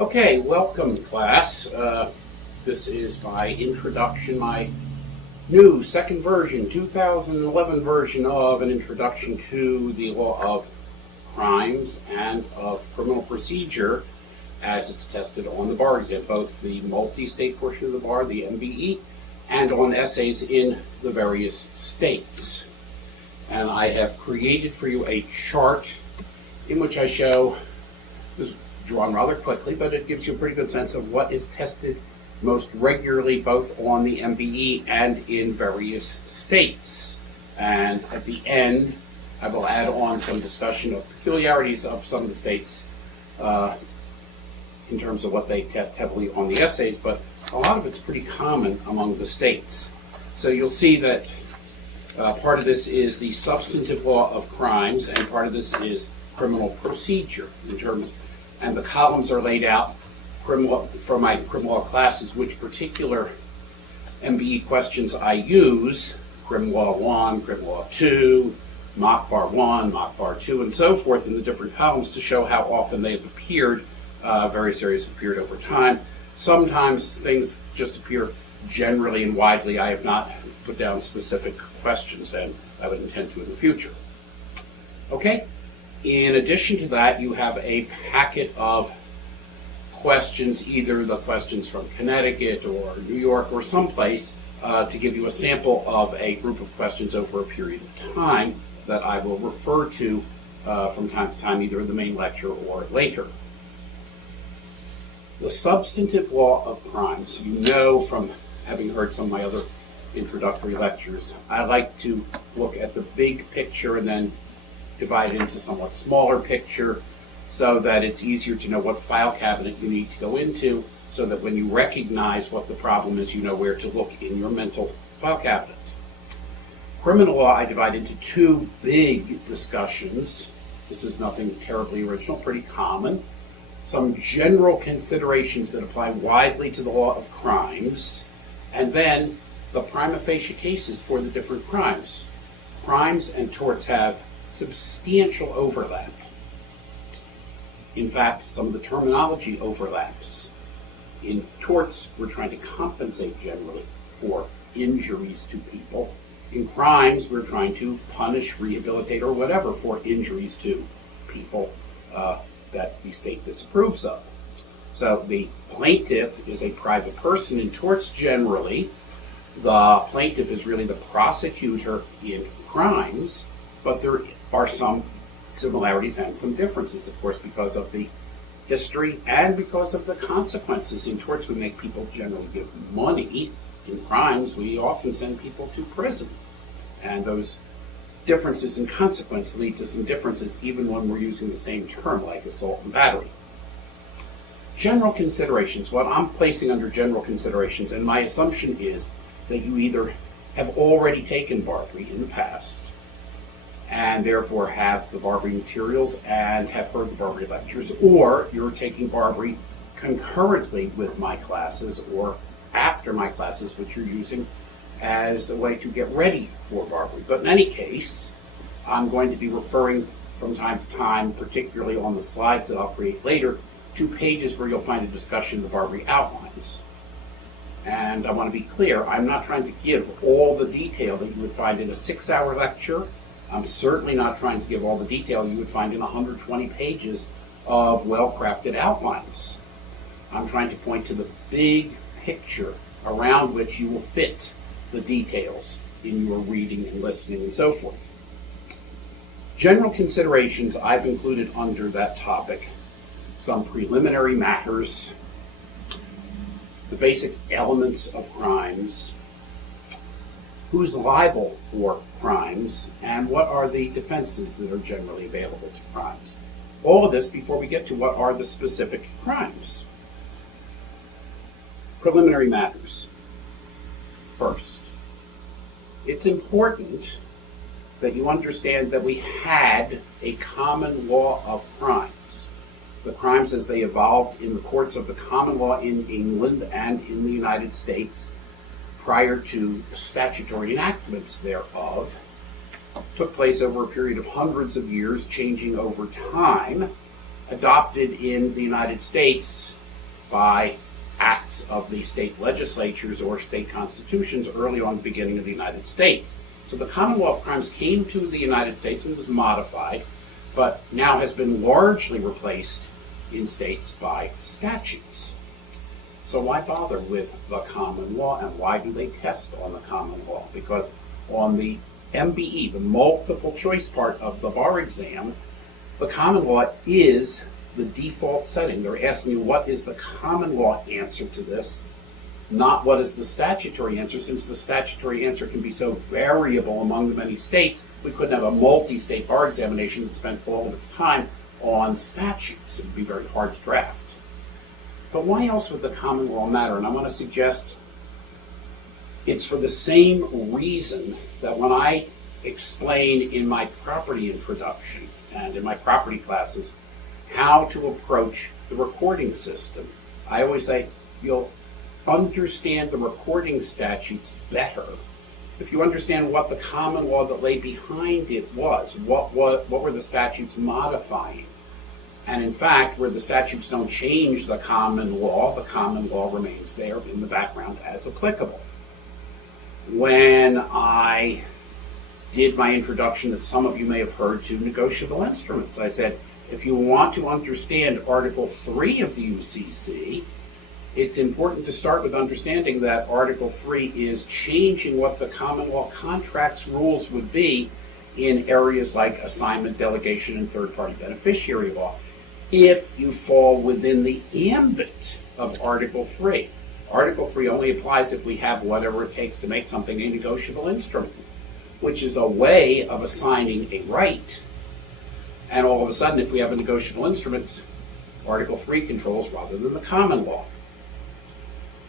Okay, welcome class. This is my introduction, my new second version, 2011 version of an introduction to the law of crimes and of criminal procedure as it's tested on the bar exam, both the multi-state portion of the bar, the MBE, and on essays in the various states. And I have created for you a chart in which I show, this is drawn rather quickly, but it gives you a pretty good sense of what is tested most regularly both on the MBE and in various states. And at the end, I will add on some discussion of peculiarities of some of the states in terms of what they test heavily on the essays, but a lot of it's pretty common among the states. So you'll see that part of this is the substantive law of crimes, and part of this is criminal procedure in terms, and the columns are laid out for my criminal law classes, which particular MBE questions I use, Crim Law 1, Crim Law 2, Mock Bar 1, Mock Bar 2, and so forth in the different columns to show how often they've appeared. Various areas have appeared over time. Sometimes things just appear generally and widely. I have not put down specific questions, and I would intend to in the future. Okay? In addition to that, you have a packet of questions, either the questions from Connecticut or New York or someplace, to give you a sample of a group of questions over a period of time that I will refer to from time to time, either in the main lecture or later. The substantive law of crimes, you know from having heard some of my other introductory lectures, I like to look at the big picture and then divide it into somewhat smaller picture so that it's easier to know what file cabinet you need to go into, so that when you recognize what the problem is, you know where to look in your mental file cabinet. Criminal law I divide into two big discussions. This is nothing terribly original, pretty common. Some general considerations that apply widely to the law of crimes, and then the prima facie cases for the different crimes. Crimes and torts have substantial overlap. In fact, some of the terminology overlaps. In torts, we're trying to compensate generally for injuries to people. In crimes, we're trying to punish, rehabilitate, or whatever for injuries to people that the state disapproves of. So the plaintiff is a private person in torts generally. The plaintiff is really the prosecutor in crimes, but there are some similarities and some differences, of course, because of the history and because of the consequences. In torts, we make people generally give money. In crimes, we often send people to prison. And those differences in consequence lead to some differences even when we're using the same term, like assault and battery. General considerations, what I'm placing under general considerations, and my assumption is that you either have already taken Barbary in the past, and therefore have the Barbary materials and have heard the Barbary lectures, or you're taking Barbary concurrently with my classes or after my classes, which you're using as a way to get ready for Barbary. But in any case, I'm going to be referring from time to time, particularly on the slides that I'll create later, to pages where you'll find a discussion of the Barbary outlines. And I want to be clear, I'm not trying to give all the detail that you would find in a 6-hour lecture. I'm certainly not trying to give all the detail you would find in 120 pages of well-crafted outlines. I'm trying to point to the big picture around which you will fit the details in your reading and listening and so forth. General considerations, I've included under that topic some preliminary matters, the basic elements of crimes, who's liable for crimes, and what are the defenses that are generally available to crimes. All of this before we get to what are the specific crimes. Preliminary matters. First, it's important that you understand that we had a common law of crimes. The crimes as they evolved in the courts of the common law in England and in the United States prior to statutory enactments thereof took place over a period of hundreds of years, changing over time, adopted in the United States by acts of the state legislatures or state constitutions early on the beginning of the United States. So the common law of crimes came to the United States and was modified, but now has been largely replaced in states by statutes. So why bother with the common law, and why do they test on the common law? Because on the MBE, the multiple choice part of the bar exam, the common law is the default setting. They're asking you what is the common law answer to this, not what is the statutory answer. Since the statutory answer can be so variable among the many states, we couldn't have a multi-state bar examination that spent all of its time on statutes. It would be very hard to draft. But why else would the common law matter? And I'm going to suggest it's for the same reason that when I explain in my property introduction and in my property classes how to approach the recording system, I always say you'll understand the recording statutes better if you understand what the common law that lay behind it was. What were the statutes modifying? And in fact, where the statutes don't change the common law remains there in the background as applicable. When I did my introduction that some of you may have heard to negotiable instruments, I said, if you want to understand Article 3 of the UCC, it's important to start with understanding that Article 3 is changing what the common law contracts rules would be in areas like assignment, delegation, and third-party beneficiary law, if you fall within the ambit of Article 3. Article 3 only applies if we have whatever it takes to make something a negotiable instrument, which is a way of assigning a right. And all of a sudden, if we have a negotiable instrument, Article 3 controls rather than the common law.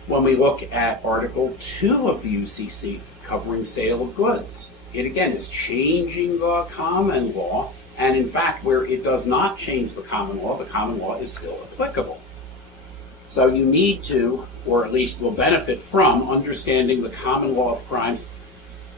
When we look at Article 2 of the UCC, covering sale of goods, it again is changing the common law, and in fact, where it does not change the common law is still applicable. So you need to, or at least will benefit from, understanding the common law of crimes,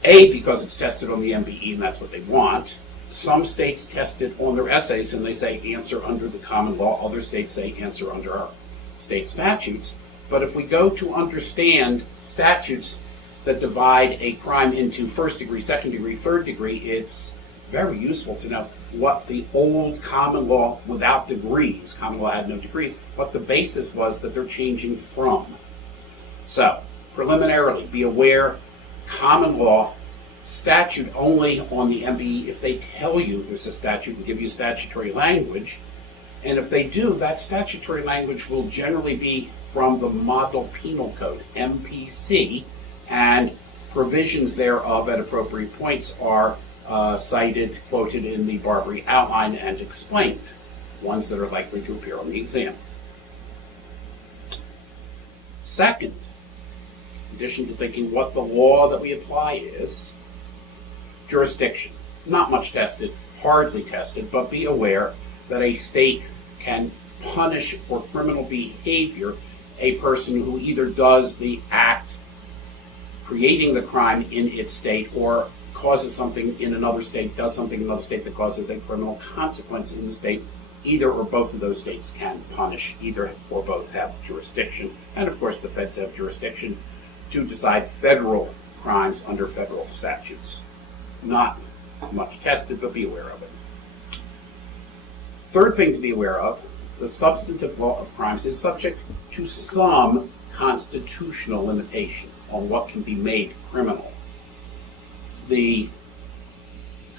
A, because it's tested on the MBE and that's what they want. Some states test it on their essays and they say answer under the common law. Other states say answer under our state statutes. But if we go to understand statutes that divide a crime into first degree, second degree, third degree, it's very useful to know what the old common law without degrees, common law had no degrees, what the basis was that they're changing from. So, preliminarily, be aware, common law, statute only on the MBE if they tell you there's a statute and give you statutory language. And if they do, that statutory language will generally be from the Model Penal Code, MPC, and provisions thereof at appropriate points are cited, quoted in the Barbary Outline and explained, ones that are likely to appear on the exam. Second, in addition to thinking what the law that we apply is, jurisdiction. Not much tested, hardly tested, but be aware that a state can punish for criminal behavior a person who either does the act creating the crime in its state or causes something in another state, does something in another state that causes a criminal consequence in the state. Either or both of those states can punish. Either or both have jurisdiction. And of course the feds have jurisdiction to decide federal crimes under federal statutes. Not much tested, but be aware of it. Third thing to be aware of, the substantive law of crimes is subject to some constitutional limitation on what can be made criminal. The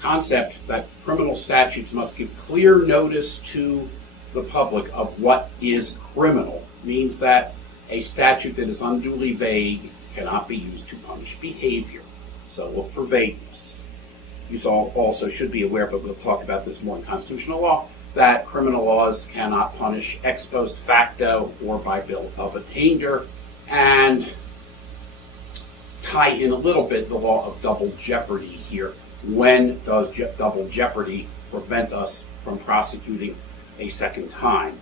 concept that criminal statutes must give clear notice to the public of what is criminal means that a statute that is unduly vague cannot be used to punish behavior. So look for vagueness. You also should be aware, but we'll talk about this more in constitutional law, that criminal laws cannot punish ex post facto or by bill of attainder, and tie in a little bit the law of double jeopardy here. When does double jeopardy prevent us from prosecuting a second time?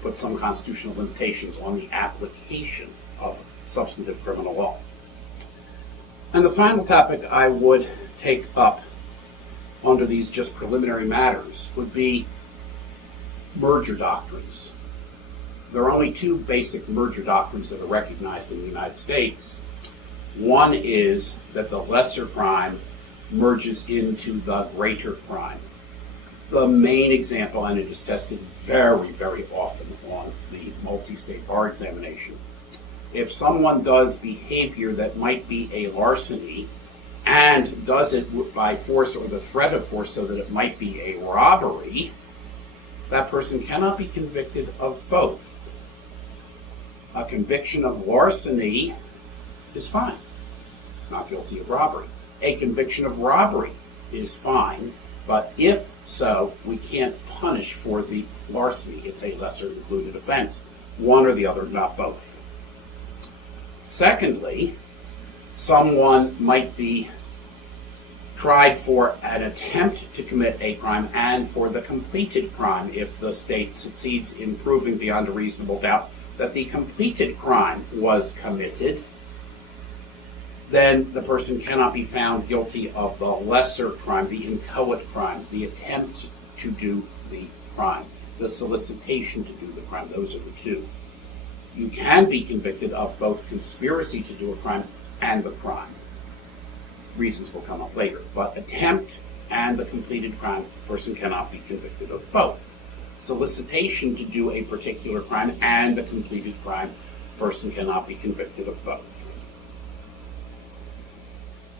Put some constitutional limitations on the application of substantive criminal law. And the final topic I would take up under these just preliminary matters would be merger doctrines. there are only two basic merger doctrines that are recognized in the United States. One is that the lesser crime merges into the greater crime. The main example, and it is tested very, very often on the multi-state bar examination, if someone does behavior that might be a larceny and does it by force or the threat of force so that it might be a robbery, that person cannot be convicted of both. A conviction of larceny is fine, not guilty of robbery. A conviction of robbery is fine, but if so, we can't punish for the larceny. It's a lesser included offense, one or the other, not both. Secondly, someone might be tried for an attempt to commit a crime and for the completed crime if the state succeeds in proving beyond a reasonable doubt that the completed crime was committed. Then the person cannot be found guilty of the lesser crime, the inchoate crime, the attempt to do the crime, the solicitation to do the crime. Those are the two. You can be convicted of both conspiracy to do a crime and the crime. Reasons will come up later. But attempt and the completed crime, the person cannot be convicted of both. Solicitation to do a particular crime and the completed crime, the person cannot be convicted of both.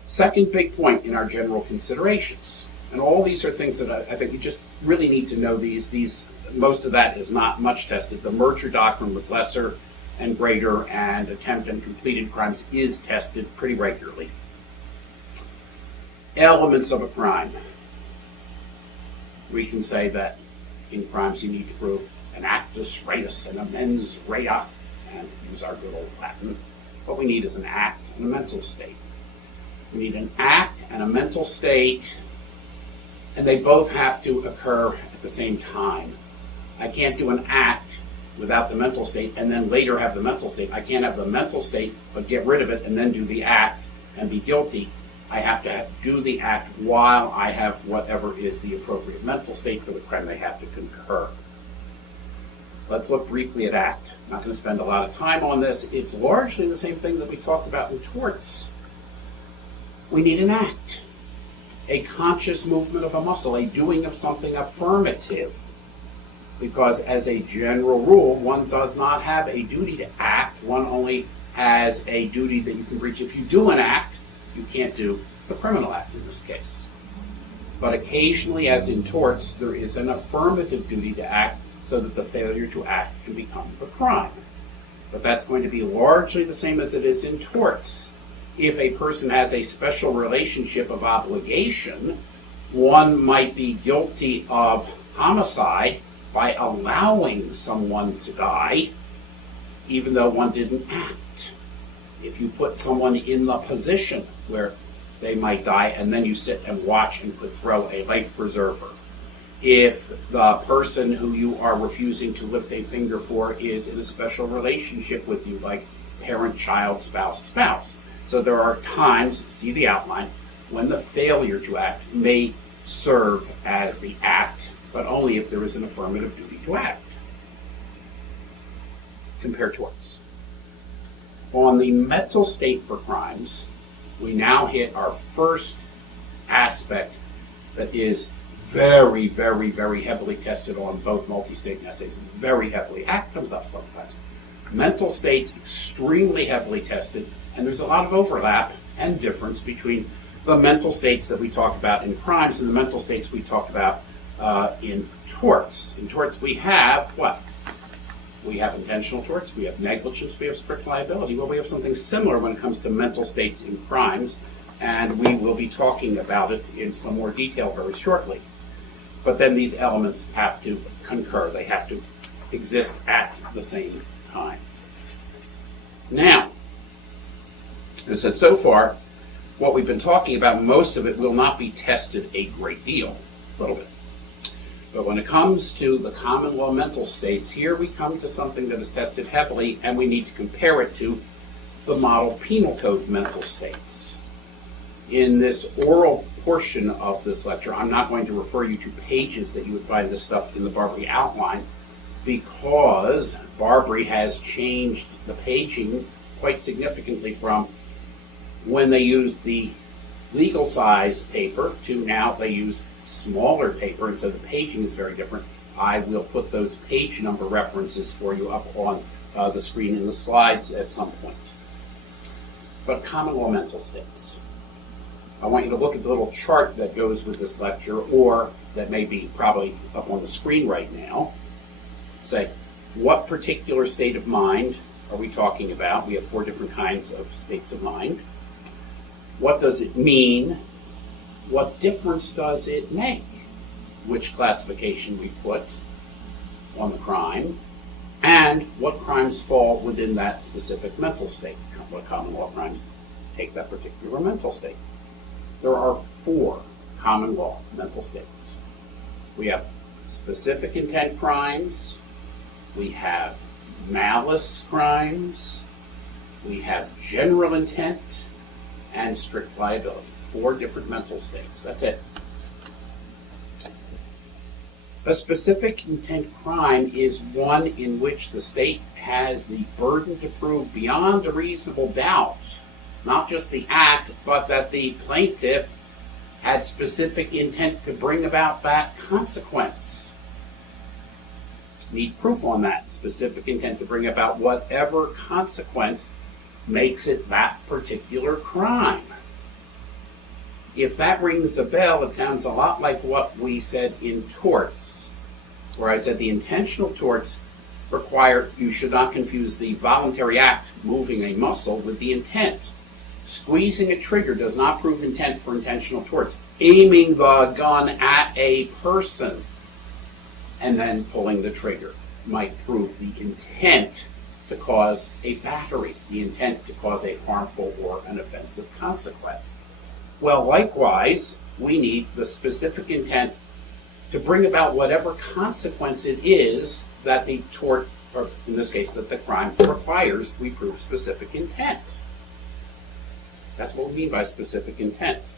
Second big point in our general considerations, and all these are things that I think you just really need to know these. Most of that is not much tested. The merger doctrine with lesser and greater and attempt and completed crimes is tested pretty regularly. Elements of a crime. We can say that in crimes you need to prove an actus reus and a mens rea, and use our good old Latin. What we need is an act and a mental state. We need an act and a mental state, and they both have to occur at the same time. I can't do an act without the mental state and then later have the mental state. I can't have the mental state but get rid of it and then do the act and be guilty. I have to do the act while I have whatever is the appropriate mental state for the crime. They have to concur. Let's look briefly at act. I'm not going to spend a lot of time on this. It's largely the same thing that we talked about in torts. We need an act, a conscious movement of a muscle, a doing of something affirmative. Because as a general rule, one does not have a duty to act. One only has a duty that you can breach. If you do an act, you can't do the criminal act in this case. But occasionally, as in torts, there is an affirmative duty to act so that the failure to act can become a crime. But that's going to be largely the same as it is in torts. If a person has a special relationship of obligation, one might be guilty of homicide by allowing someone to die, even though one didn't act. If you put someone in the position where they might die, and then you sit and watch and could throw a life preserver. If the person who you are refusing to lift a finger for is in a special relationship with you, like parent, child, spouse. So there are times, see the outline, when the failure to act may serve as the act, but only if there is an affirmative duty to act. Compare torts. On the mental state for crimes, we now hit our first aspect that is very, very, very heavily tested on both multi-state and essays. Very heavily. Act comes up sometimes. Mental states, extremely heavily tested, and there's a lot of overlap and difference between the mental states that we talk about in crimes and the mental states we talk about in torts. In torts we have what? We have intentional torts, we have negligence, we have strict liability. Well, we have something similar when it comes to mental states in crimes, and we will be talking about it in some more detail very shortly. But then these elements have to concur. They have to exist at the same time. Now, as I said so far, what we've been talking about, most of it will not be tested a great deal, a little bit. But when it comes to the common law mental states, here we come to something that is tested heavily, and we need to compare it to the model penal code mental states. In this oral portion of this lecture, I'm not going to refer you to pages that you would find this stuff in the Barbary outline, because Barbary has changed the paging quite significantly from when they used the legal size paper to now they use smaller paper, and so the paging is very different. I will put those page number references for you up on the screen in the slides at some point. But common law mental states. I want you to look at the little chart that goes with this lecture, or that may be probably up on the screen right now. Say, what particular state of mind are we talking about? We have 4 different kinds of states of mind. What does it mean? What difference does it make? Which classification we put on the crime, and what crimes fall within that specific mental state. What common law crimes take that particular mental state. There are 4 common law mental states. We have specific intent crimes, we have malice crimes, we have general intent, and strict liability. 4 different mental states. That's it. A specific intent crime is one in which the state has the burden to prove beyond a reasonable doubt, not just the act, but that the plaintiff had specific intent to bring about that consequence. Need proof on that specific intent to bring about whatever consequence makes it that particular crime. If that rings a bell, it sounds a lot like what we said in torts, where I said the intentional torts require you should not confuse the voluntary act, moving a muscle, with the intent. Squeezing a trigger does not prove intent for intentional torts. Aiming the gun at a person and then pulling the trigger might prove the intent to cause a battery, the intent to cause a harmful or an offensive consequence. Well, likewise, we need the specific intent to bring about whatever consequence it is that the tort, or in this case, that the crime requires we prove specific intent. That's what we mean by specific intent.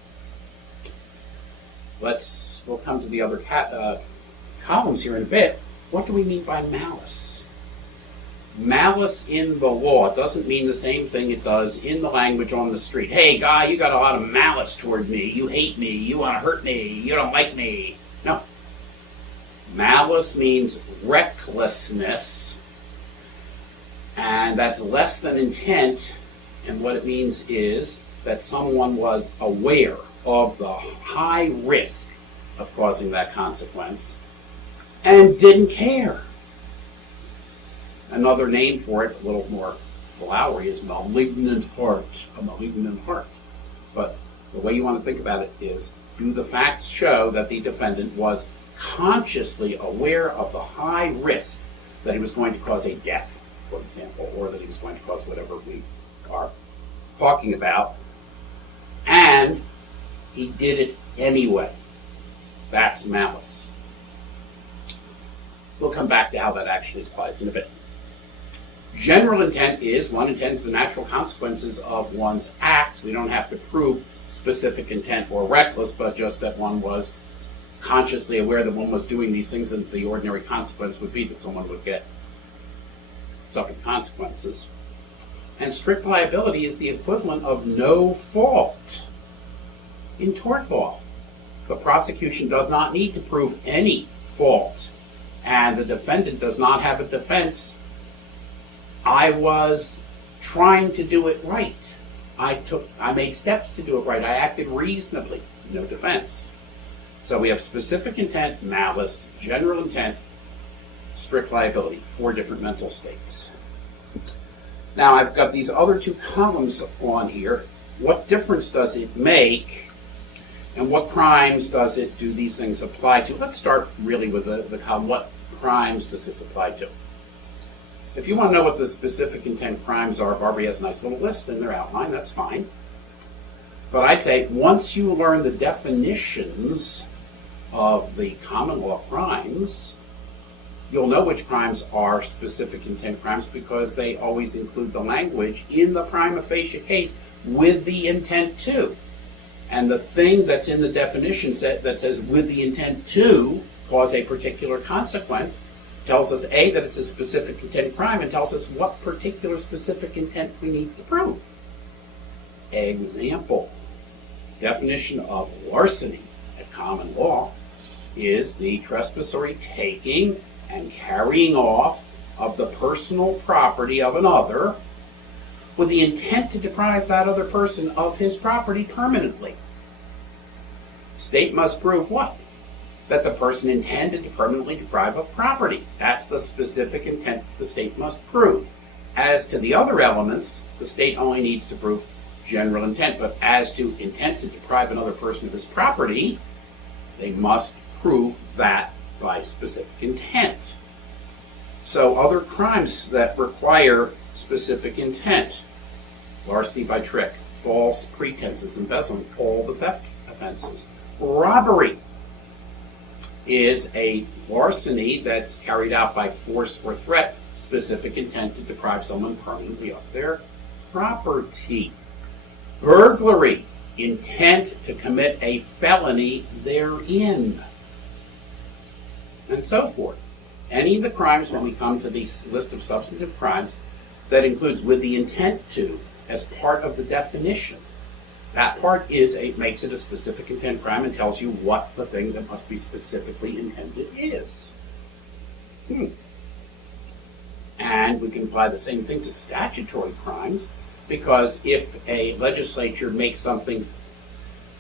We'll come to the other columns here in a bit. What do we mean by malice? Malice in the law doesn't mean the same thing it does in the language on the street. Hey, guy, you got a lot of malice toward me. You hate me. You want to hurt me. You don't like me. No. Malice means recklessness, and that's less than intent, and what it means is that someone was aware of the high risk of causing that consequence and didn't care. Another name for it, a little more flowery, is malignant heart, a malignant heart. But the way you want to think about it is, do the facts show that the defendant was consciously aware of the high risk that he was going to cause a death, for example, or that he was going to cause whatever we are talking about, and he did it anyway? That's malice. We'll come back to how that actually applies in a bit. General intent is one intends the natural consequences of one's acts. We don't have to prove specific intent or reckless, but just that one was consciously aware that one was doing these things, and the ordinary consequence would be that someone would suffer consequences. And strict liability is the equivalent of no fault in tort law. The prosecution does not need to prove any fault, and the defendant does not have a defense. I was trying to do it right. I made steps to do it right. I acted reasonably. No defense. So we have specific intent, malice, general intent, strict liability, 4 different mental states. Now I've got these other 2 columns on here. What difference does it make, and what crimes do these things apply to? Let's start really with the column, what crimes does this apply to? If you want to know what the specific intent crimes are, Barbary has a nice little list in their outline, that's fine. But I'd say once you learn the definitions of the common law crimes, you'll know which crimes are specific intent crimes because they always include the language in the prima facie case with the intent to. And the thing that's in the definition set that says with the intent to cause a particular consequence Tells us, A, that it's a specific intent crime, and tells us what particular specific intent we need to prove. Example, definition of larceny at common law is the trespassory taking and carrying off of the personal property of another with the intent to deprive that other person of his property permanently. State must prove what? That the person intended to permanently deprive of property. That's the specific intent the state must prove. As to the other elements, the state only needs to prove general intent. But as to intent to deprive another person of his property, they must prove that by specific intent. So other crimes that require specific intent: larceny by trick, false pretenses, embezzlement, all the theft offenses. Robbery is a larceny that's carried out by force or threat, specific intent to deprive someone permanently of their property. Burglary, intent to commit a felony therein, and so forth. Any of the crimes, when we come to this list of substantive crimes, that includes with the intent to as part of the definition. That part makes it a specific intent crime and tells you what the thing that must be specifically intended is. And we can apply the same thing to statutory crimes, because if a legislature makes something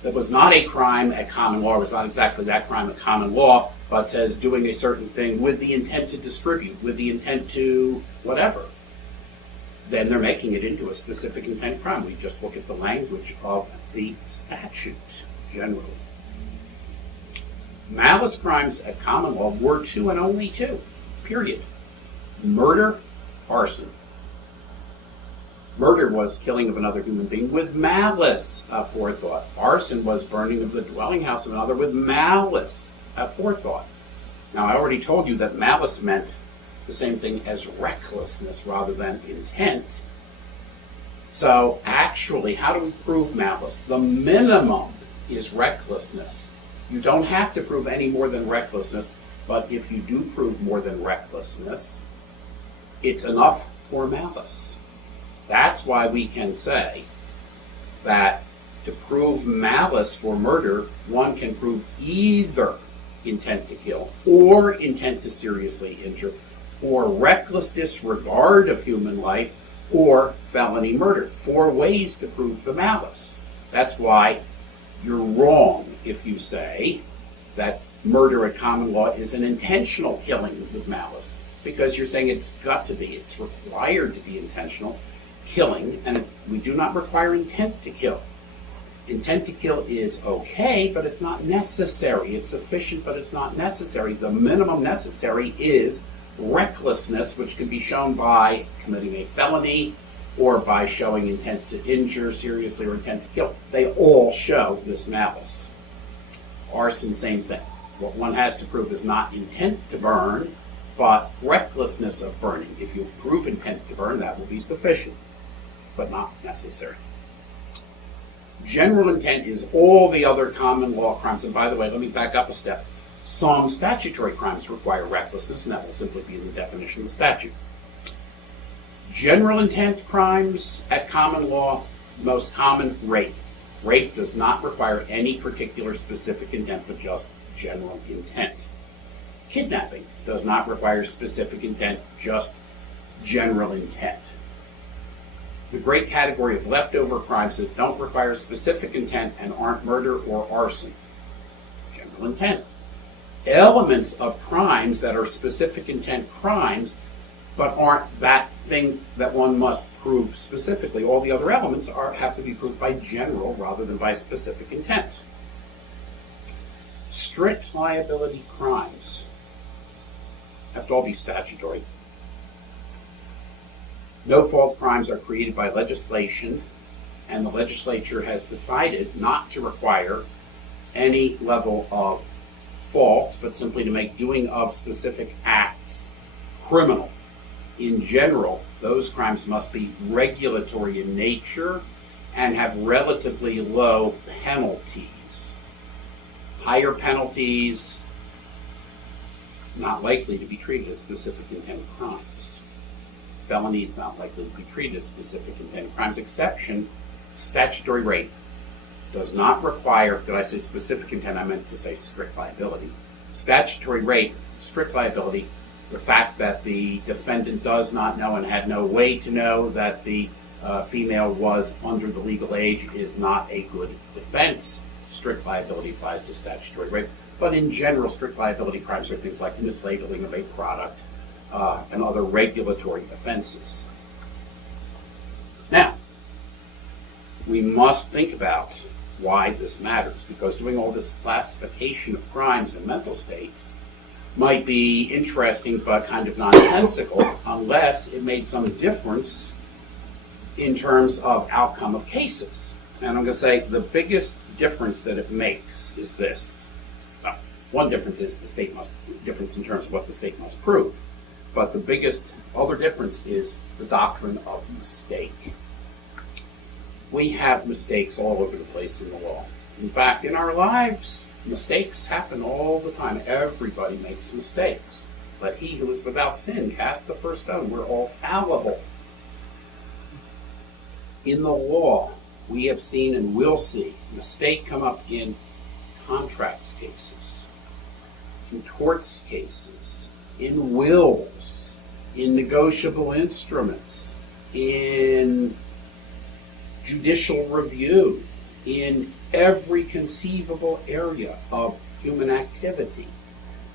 that was not a crime at common law, was not exactly that crime at common law, but says doing a certain thing with the intent to distribute, with the intent to whatever, then they're making it into a specific intent crime. We just look at the language of the statute, generally. Malice crimes at common law were two and only two, period. Murder, arson. Murder was killing of another human being with malice aforethought. Arson was burning of the dwelling house of another with malice aforethought. Now, I already told you that malice meant the same thing as recklessness rather than intent. So actually, how do we prove malice? The minimum is recklessness. You don't have to prove any more than recklessness, but if you do prove more than recklessness, it's enough for malice. That's why we can say that to prove malice for murder, one can prove either intent to kill or intent to seriously injure, or reckless disregard of human life, or felony murder. 4 ways to prove the malice. That's why you're wrong if you say that murder at common law is an intentional killing with malice, because you're saying it's got to be, it's required to be intentional killing, and we do not require intent to kill. Intent to kill is okay, but it's not necessary. It's sufficient, but it's not necessary. The minimum necessary is recklessness, which can be shown by committing a felony or by showing intent to injure seriously or intent to kill. They all show this malice. Arson, same thing. What one has to prove is not intent to burn, but recklessness of burning. If you prove intent to burn, that will be sufficient, but not necessary. General intent is all the other common law crimes. And by the way, let me back up a step. Some statutory crimes require recklessness, and that will simply be in the definition of the statute. General intent crimes at common law, most common, rape. Rape does not require any particular specific intent, but just general intent. Kidnapping does not require specific intent, just general intent. The great category of leftover crimes that don't require specific intent and aren't murder or arson. General intent. Elements of crimes that are specific intent crimes but aren't that thing that one must prove specifically. All the other elements have to be proved by general rather than by specific intent. Strict liability crimes have to all be statutory. No-fault crimes are created by legislation, and the legislature has decided not to require any level of fault, but simply to make doing of specific acts criminal. In general, those crimes must be regulatory in nature and have relatively low penalties. Higher penalties not likely to be treated as specific intent crimes. Felonies not likely to be treated as specific intent crimes. Exception, statutory rape does not require, did I say specific intent? I meant to say strict liability. Statutory rape, strict liability, the fact that the defendant does not know and had no way to know that the female was under the legal age is not a good defense. Strict liability applies to statutory rape. But in general, strict liability crimes are things like mislabeling of a product and other regulatory offenses. Now, we must think about why this matters, because doing all this classification of crimes and mental states might be interesting but kind of nonsensical unless it made some difference in terms of outcome of cases. And I'm going to say the biggest difference that it makes is this. One difference is difference in terms of what the state must prove. But the biggest other difference is the doctrine of mistake. We have mistakes all over the place in the law. In fact, in our lives, mistakes happen all the time. Everybody makes mistakes. Let he who is without sin cast the first stone. We're all fallible. In the law, we have seen and will see mistake come up in contracts cases, in torts cases, in wills, in negotiable instruments, in judicial review, in every conceivable area of human activity.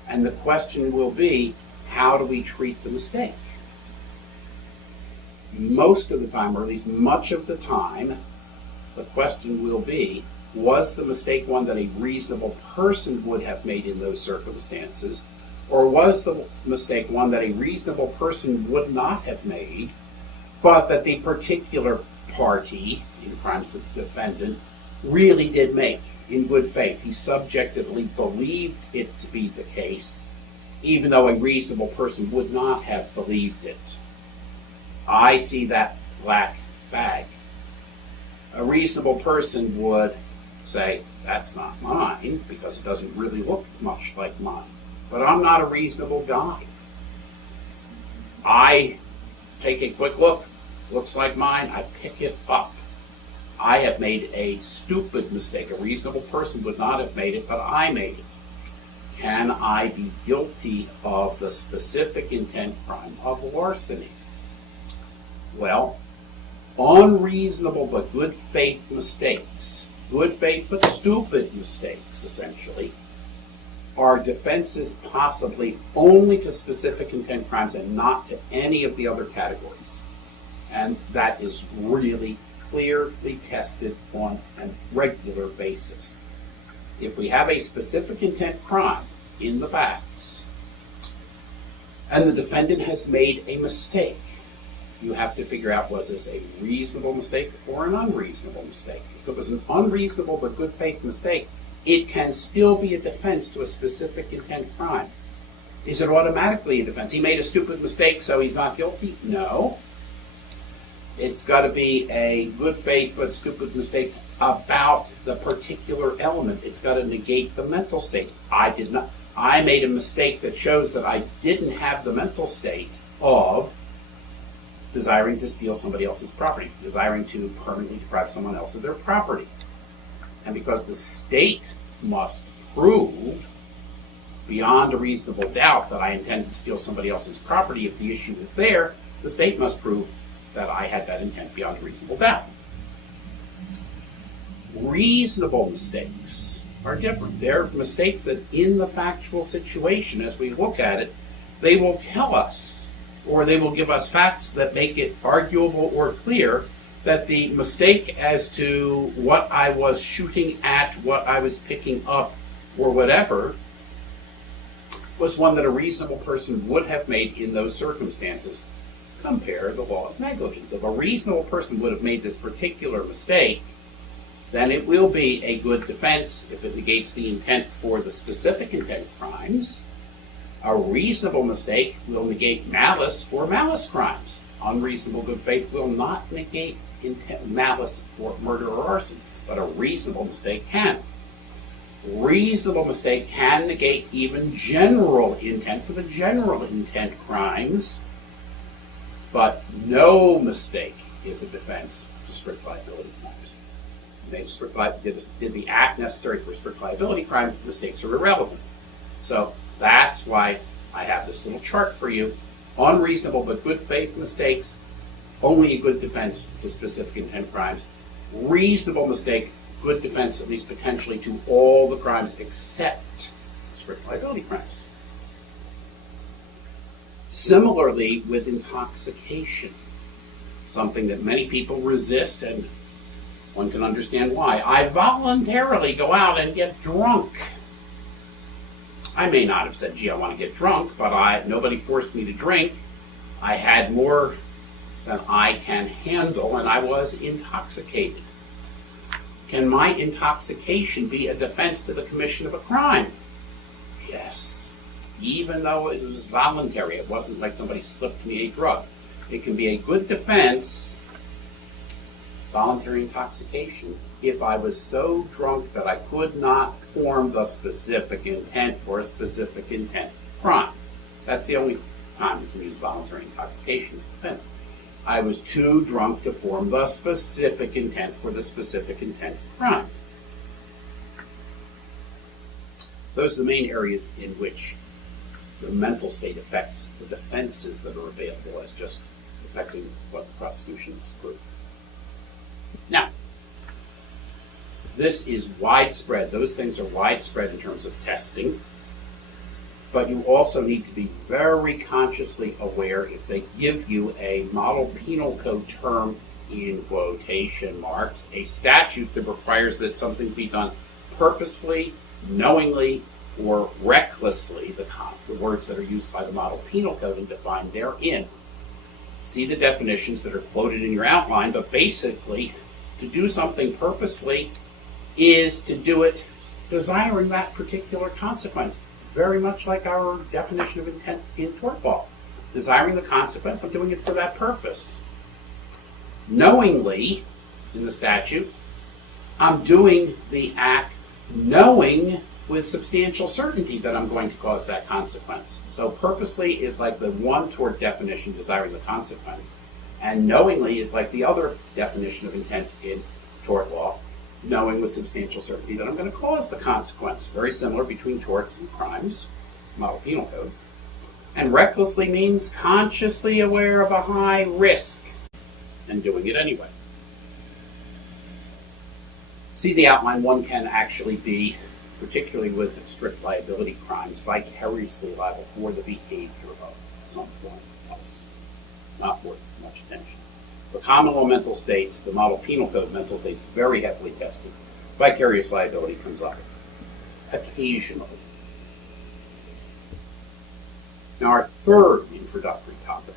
And the question will be, how do we treat the mistake? Most of the time, or at least much of the time, the question will be, was the mistake one that a reasonable person would have made in those circumstances, or was the mistake one that a reasonable person would not have made, but that the particular party, in crimes the defendant, really did make in good faith? He subjectively believed it to be the case, even though a reasonable person would not have believed it. I see that black bag. A reasonable person would say, that's not mine, because it doesn't really look much like mine. But I'm not a reasonable guy. I take a quick look, looks like mine, I pick it up. I have made a stupid mistake. A reasonable person would not have made it, but I made it. Can I be guilty of the specific intent crime of larceny? Well, unreasonable but good faith mistakes, good faith but stupid mistakes, essentially, are defenses possibly only to specific intent crimes and not to any of the other categories. And that is really clearly tested on a regular basis. If we have a specific intent crime in the facts, and the defendant has made a mistake, you have to figure out, was this a reasonable mistake or an unreasonable mistake? If it was an unreasonable but good faith mistake, it can still be a defense to a specific intent crime. Is it automatically a defense? He made a stupid mistake, so he's not guilty? No. It's got to be a good faith but stupid mistake about the particular element. It's got to negate the mental state. I made a mistake that shows that I didn't have the mental state of desiring to steal somebody else's property, desiring to permanently deprive someone else of their property. And because the state must prove beyond a reasonable doubt that I intended to steal somebody else's property, if the issue is there, the state must prove that I had that intent beyond a reasonable doubt. Reasonable mistakes are different. They're mistakes that in the factual situation, as we look at it, they will tell us, or they will give us facts that make it arguable or clear that the mistake as to what I was shooting at, what I was picking up, or whatever, was one that a reasonable person would have made in those circumstances. Compare the law of negligence. If a reasonable person would have made this particular mistake, then it will be a good defense if it negates the intent for the specific intent crimes. A reasonable mistake will negate malice for malice crimes. Unreasonable good faith will not negate malice for murder or arson, but a reasonable mistake can. Reasonable mistake can negate even general intent for the general intent crimes, but no mistake is a defense to strict liability crimes. Did the act necessary for a strict liability crime, mistakes are irrelevant. So that's why I have this little chart for you. Unreasonable but good faith mistakes, only a good defense to specific intent crimes. Reasonable mistake, good defense, at least potentially, to all the crimes except strict liability crimes. Similarly, with intoxication, something that many people resist, and one can understand why. I voluntarily go out and get drunk. I may not have said, gee, I want to get drunk, but nobody forced me to drink. I had more than I can handle, and I was intoxicated. Can my intoxication be a defense to the commission of a crime? Yes. Even though it was voluntary, it wasn't like somebody slipped me a drug. It can be a good defense, voluntary intoxication, if I was so drunk that I could not form the specific intent for a specific intent crime. That's the only time you can use voluntary intoxication as defense. I was too drunk to form the specific intent for the specific intent crime. Those are the main areas in which the mental state affects the defenses that are available as just affecting what the prosecution must prove. Now, this is widespread. Those things are widespread in terms of testing. But you also need to be very consciously aware if they give you a model penal code term in quotation marks, a statute that requires that something be done purposefully, knowingly, or recklessly, the words that are used by the model penal code and defined therein. See the definitions that are quoted in your outline, but basically, to do something purposefully is to do it desiring that particular consequence. Very much like our definition of intent in tort law. Desiring the consequence, I'm doing it for that purpose. Knowingly, in the statute, I'm doing the act knowing with substantial certainty that I'm going to cause that consequence. So purposely is like the one tort definition, desiring the consequence, and knowingly is like the other definition of intent in tort law, knowing with substantial certainty that I'm going to cause the consequence. Very similar between torts and crimes, model penal code. And recklessly means consciously aware of a high risk and doing it anyway. See the outline. One can actually be, particularly with strict liability crimes, vicariously liable for the behavior of someone else. Not worth much attention. The common law mental states, the model penal code mental states, very heavily tested. Vicarious liability comes up occasionally. Now, our third introductory topic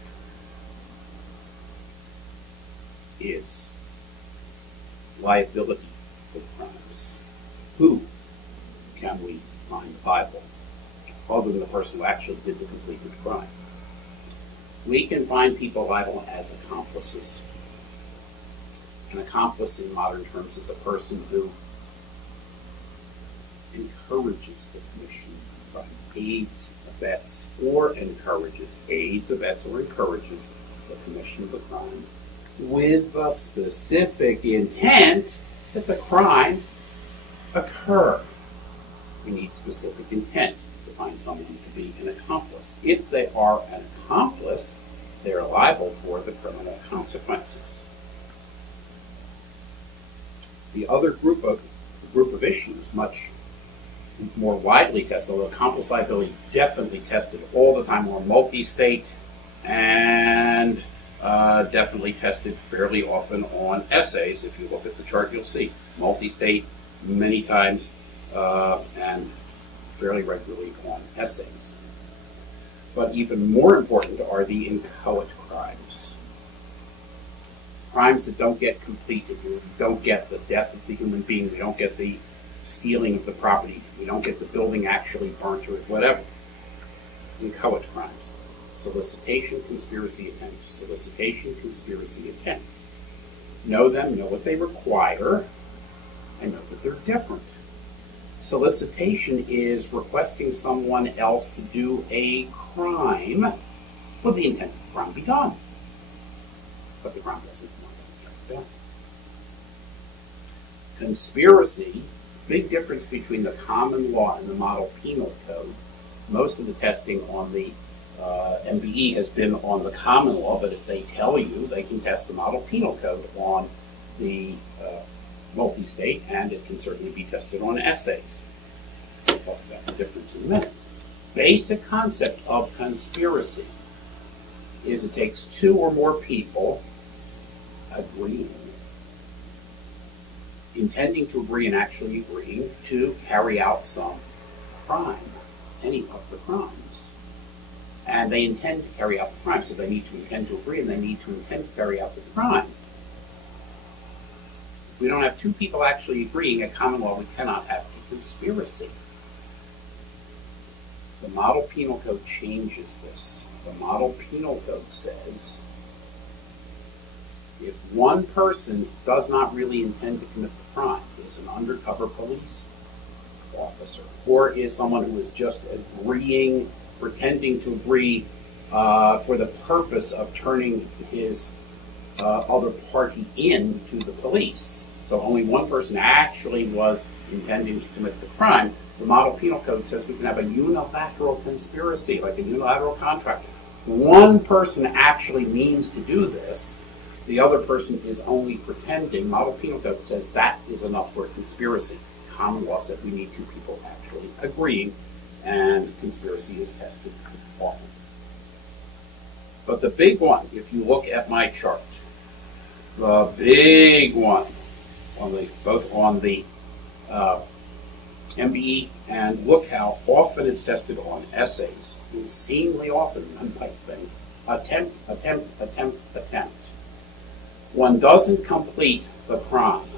is liability for crimes. Who can we find liable other than the person who actually did the completed crime? We can find people liable as accomplices. An accomplice in modern terms is a person who encourages the commission of crime, aids, abets, or encourages, aids, abets, or encourages the commission of a crime with the specific intent that the crime occur. We need specific intent to find someone to be an accomplice. If they are an accomplice, they are liable for the criminal consequences. The other group of issues, much more widely tested, although accomplice liability definitely tested all the time, or multi-state, and definitely tested fairly often on essays. If you look at the chart, you'll see multi-state many times and fairly regularly on essays. But even more important are the inchoate crimes. Crimes that don't get completed. We don't get the death of the human being. We don't get the stealing of the property. We don't get the building actually burnt or whatever. Inchoate crimes. Solicitation, conspiracy, attempt. Solicitation, conspiracy, attempt. Know them, know what they require, and know that they're different. Solicitation is requesting someone else to do a crime with the intent that the crime be done. But the crime doesn't get done. Conspiracy, big difference between the common law and the model penal code. Most of the testing on the MBE has been on the common law, but if they tell you, they can test the model penal code on the multi-state, and it can certainly be tested on essays. We'll talk about the difference in a minute. Basic concept of conspiracy is it takes two or more people agreeing, intending to agree and actually agreeing to carry out some crime, any of the crimes. And they intend to carry out the crime, so they need to intend to agree and they need to intend to carry out the crime. If we don't have two people actually agreeing at common law, we cannot have a conspiracy. The model penal code changes this. The model penal code says if one person does not really intend to commit the crime, is an undercover police officer, or is someone who is just agreeing, pretending to agree for the purpose of turning his other party in to the police. So only one person actually was intending to commit the crime. The model penal code says we can have a unilateral conspiracy, like a unilateral contract. One person actually means to do this. The other person is only pretending. Model penal code says that is enough for a conspiracy. Common law said we need two people actually agreeing, and conspiracy is tested often. But the big one, if you look at my chart, the big one, both on the MBE, and look how often it's tested on essays, insanely often, unpipe thing, attempt. One doesn't complete the crime,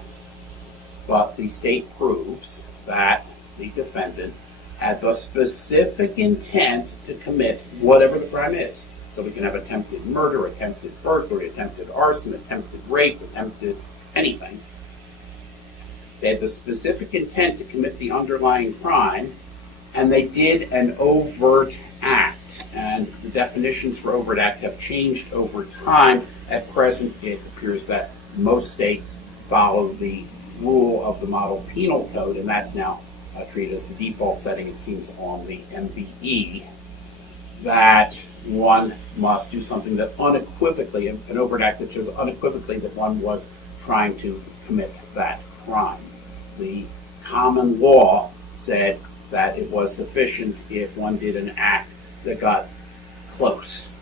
but the state proves that the defendant had the specific intent to commit whatever the crime is. So we can have attempted murder, attempted burglary, attempted arson, attempted rape, attempted anything. They had the specific intent to commit the underlying crime, and they did an overt act. And the definitions for overt act have changed over time. At present, it appears that most states follow the rule of the model penal code, and that's now treated as the default setting, it seems, on the MBE, that one must do something that unequivocally, an overt act that shows unequivocally that one was trying to commit that crime. The common law said that it was sufficient if one did an act that got close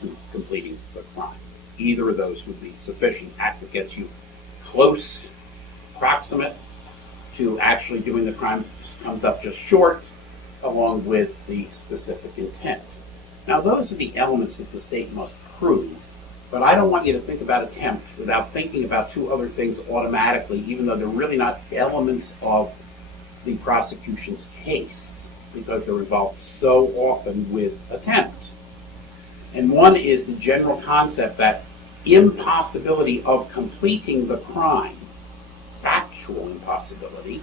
to completing the crime. Either of those would be sufficient. Act that gets you close, proximate to actually doing the crime comes up just short, along with the specific intent. Now, those are the elements that the state must prove, but I don't want you to think about attempt without thinking about two other things automatically, even though they're really not elements of the prosecution's case, because they're involved so often with attempt. And one is the general concept that impossibility of completing the crime, factual impossibility,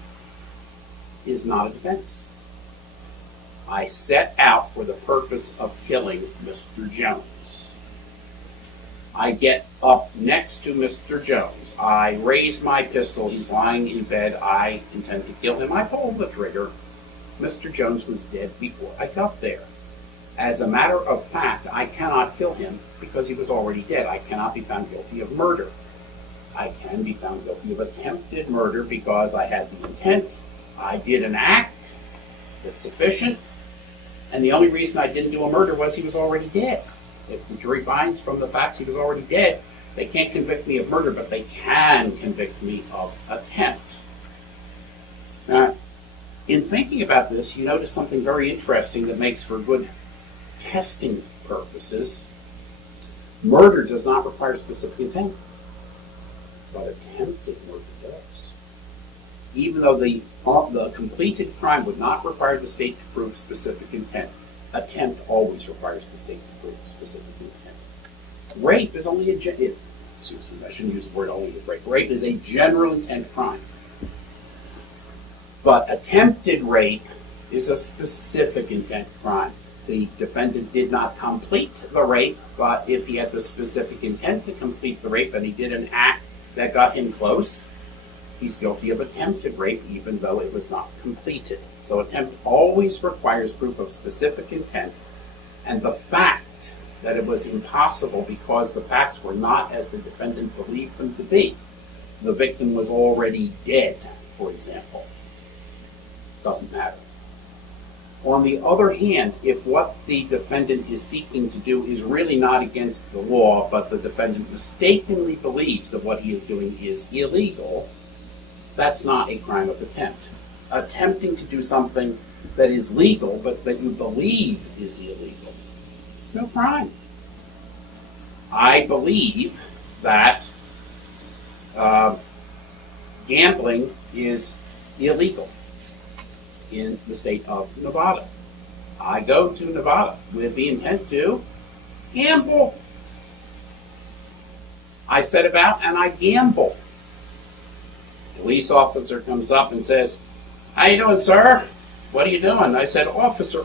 is not a defense. I set out for the purpose of killing Mr. Jones. I get up next to Mr. Jones. I raise my pistol. He's lying in bed. I intend to kill him. I pull the trigger. Mr. Jones was dead before I got there. As a matter of fact, I cannot kill him because he was already dead. I cannot be found guilty of murder. I can be found guilty of attempted murder because I had the intent. I did an act that's sufficient. And the only reason I didn't do a murder was he was already dead. If the jury finds from the facts he was already dead, they can't convict me of murder, but they can convict me of attempt. Now, in thinking about this, you notice something very interesting that makes for good testing purposes. Murder does not require specific intent, but attempted murder does. Even though the completed crime would not require the state to prove specific intent, attempt always requires the state to prove specific intent. Rape is only I shouldn't use the word only with rape. Rape is a general intent crime. But attempted rape is a specific intent crime. The defendant did not complete the rape, but if he had the specific intent to complete the rape and he did an act that got him close, he's guilty of attempted rape even though it was not completed. So attempt always requires proof of specific intent, and the fact that it was impossible because the facts were not as the defendant believed them to be. The victim was already dead, for example. Doesn't matter. On the other hand, if what the defendant is seeking to do is really not against the law, but the defendant mistakenly believes that what he is doing is illegal, that's not a crime of attempt. Attempting to do something that is legal, but that you believe is illegal, no crime. I believe that gambling is illegal in the state of Nevada. I go to Nevada with the intent to gamble. I set about and I gamble. Police officer comes up and says, "How you doing, sir? What are you doing?" I said, officer,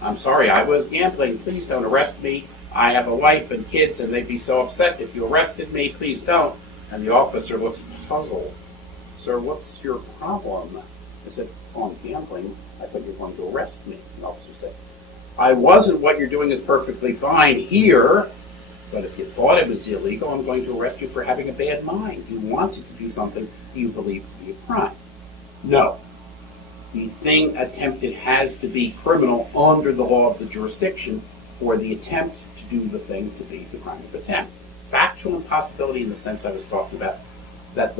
I'm sorry, I was gambling. Please don't arrest me. I have a wife and kids and they'd be so upset if you arrested me. Please don't." And the officer looks puzzled. "Sir, what's your problem?" I said, "Oh, I'm gambling. I thought you were going to arrest me." The officer said, "I wasn't. What you're doing is perfectly fine here. But if you thought it was illegal, I'm going to arrest you for having a bad mind. You wanted to do something you believed to be a crime." No. The thing attempted has to be criminal under the law of the jurisdiction for the attempt to do the thing to be the crime of attempt. Factual impossibility in the sense I was talking about, that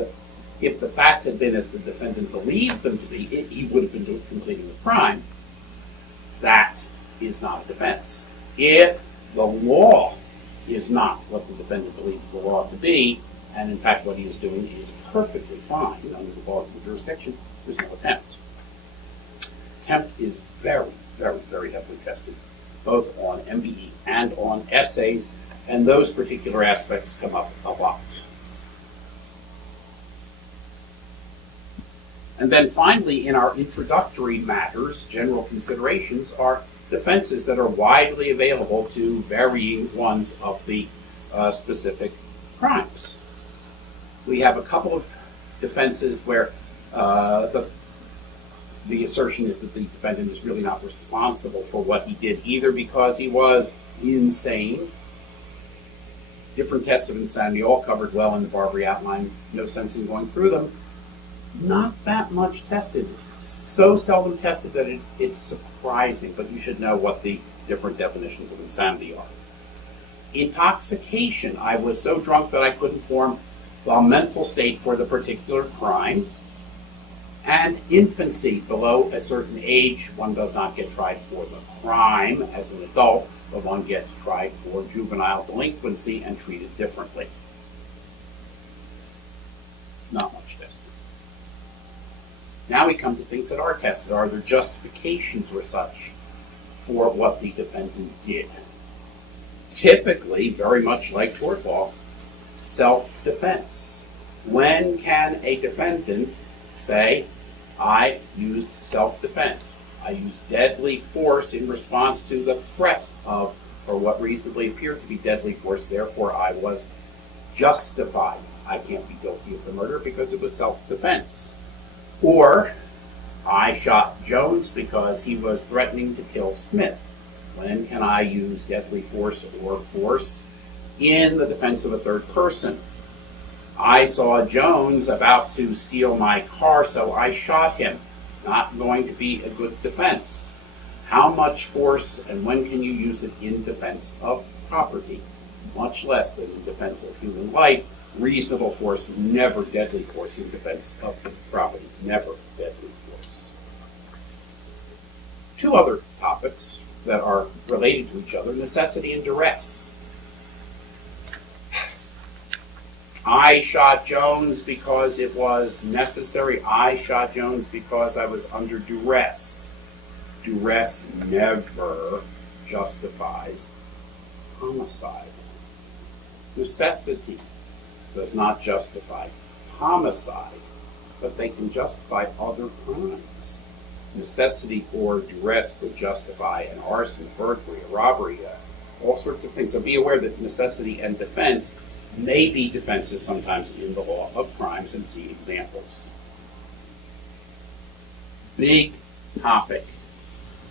if the facts had been as the defendant believed them to be, he would have been completing the crime. That is not a defense. If the law is not what the defendant believes the law to be, and in fact what he is doing is perfectly fine under the laws of the jurisdiction, there's no attempt. Attempt is very, very, very heavily tested, both on MBE and on essays, and those particular aspects come up a lot. And then finally, in our introductory matters, general considerations are defenses that are widely available to varying ones of the specific crimes. We have a couple of defenses where the assertion is that the defendant is really not responsible for what he did, either because he was insane. Different tests of insanity, all covered well in the Barbary outline, no sense in going through them. Not that much tested. So seldom tested that it's surprising, but you should know what the different definitions of insanity are. Intoxication. I was so drunk that I couldn't form the mental state for the particular crime. And infancy. Below a certain age, one does not get tried for the crime as an adult, but one gets tried for juvenile delinquency and treated differently. Not much tested. Now we come to things that are tested. Are there justifications or such for what the defendant did? Typically, very much like tort law, self-defense. When can a defendant say, "I used self-defense. I used deadly force in response to the threat of, or what reasonably appeared to be deadly force, therefore I was justified. I can't be guilty of the murder because it was self-defense." Or, "I shot Jones because he was threatening to kill Smith. When can I use deadly force or force in the defense of a third person? I saw Jones about to steal my car, so I shot him." Not going to be a good defense. How much force and when can you use it in defense of property? Much less than in defense of human life. Reasonable force, never deadly force in defense of property. Never deadly force. Two other topics that are related to each other: necessity and duress. I shot Jones because it was necessary. I shot Jones because I was under duress. Duress never justifies homicide. Necessity does not justify homicide. but they can justify other crimes. Necessity or duress would justify an arson, burglary, a robbery, all sorts of things. So be aware that necessity and defense may be defenses sometimes in the law of crimes, and see examples. Big topic.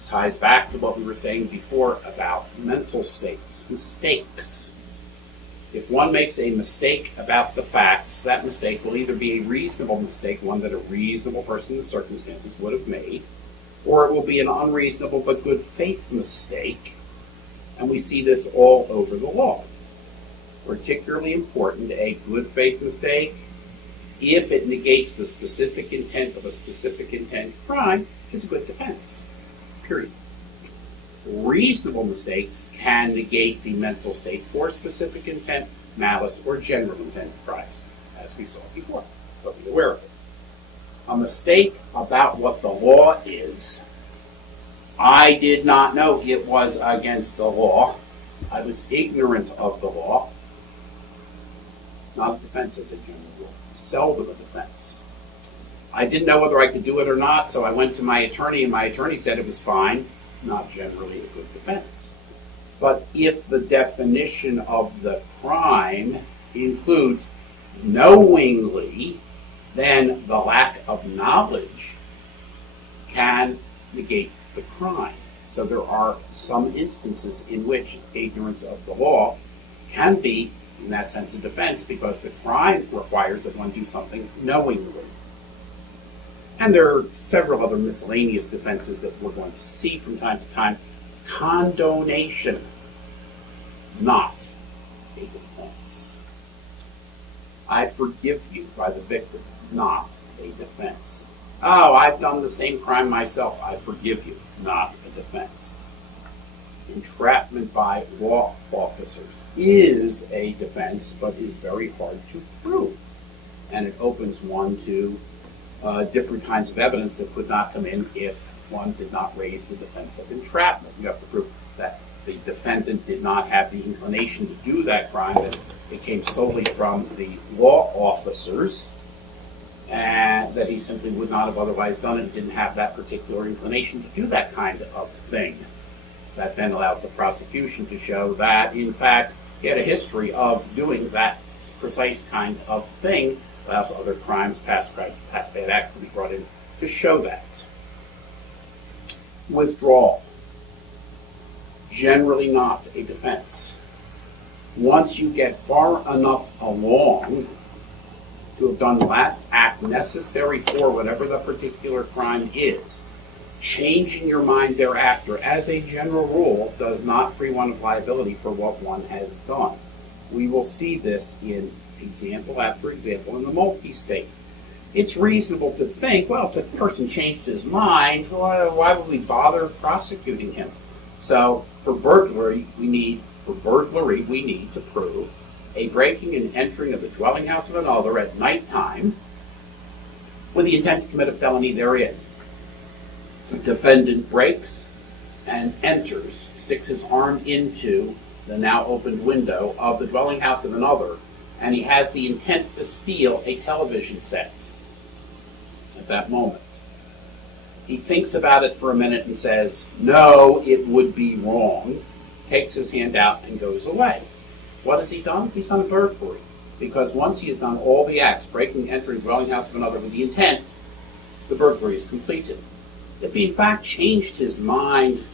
Ties back to what we were saying before about mental states, mistakes. If one makes a mistake about the facts, that mistake will either be a reasonable mistake, one that a reasonable person in the circumstances would have made, or it will be an unreasonable but good faith mistake. And we see this all over the law. Particularly important, a good faith mistake, if it negates the specific intent of a specific intent crime, is a good defense. Period. Reasonable mistakes can negate the mental state for specific intent, malice, or general intent crimes, as we saw before. But be aware of it. A mistake about what the law is. I did not know it was against the law. I was ignorant of the law. Not a defense as a general rule. Seldom a defense. I didn't know whether I could do it or not, so I went to my attorney, and my attorney said it was fine. Not generally a good defense. But if the definition of the crime includes knowingly, then the lack of knowledge can negate the crime. So there are some instances in which ignorance of the law can be, in that sense, a defense, because the crime requires that one do something knowingly. And there are several other miscellaneous defenses that we're going to see from time to time. Condonation, not a defense. I forgive you by the victim, not a defense. Oh, I've done the same crime myself, I forgive you, not a defense. Entrapment by law officers is a defense, but is very hard to prove. And it opens one to different kinds of evidence that could not come in if one did not raise the defense of entrapment. You have to prove that the defendant did not have the inclination to do that crime, that it came solely from the law officers, and that he simply would not have otherwise done it, didn't have that particular inclination to do that kind of thing. That then allows the prosecution to show that, in fact, he had a history of doing that precise kind of thing, allows other crimes, past bad acts to be brought in to show that. Withdrawal. Generally not a defense. Once you get far enough along to have done the last act necessary for whatever the particular crime is, changing your mind thereafter, as a general rule, does not free one of liability for what one has done. We will see this in example after example in the multi-state. It's reasonable to think, well, if the person changed his mind, why would we bother prosecuting him? So for burglary, we need to prove a breaking and entering of the dwelling house of another at nighttime with the intent to commit a felony therein. The defendant breaks and enters, sticks his arm into the now opened window of the dwelling house of another, and he has the intent to steal a television set at that moment. He thinks about it for a minute and says, no, it would be wrong, takes his hand out and goes away. What has he done? He's done a burglary. Because once he has done all the acts, breaking, entering, dwelling house of another with the intent, the burglary is completed. If he in fact changed his mind,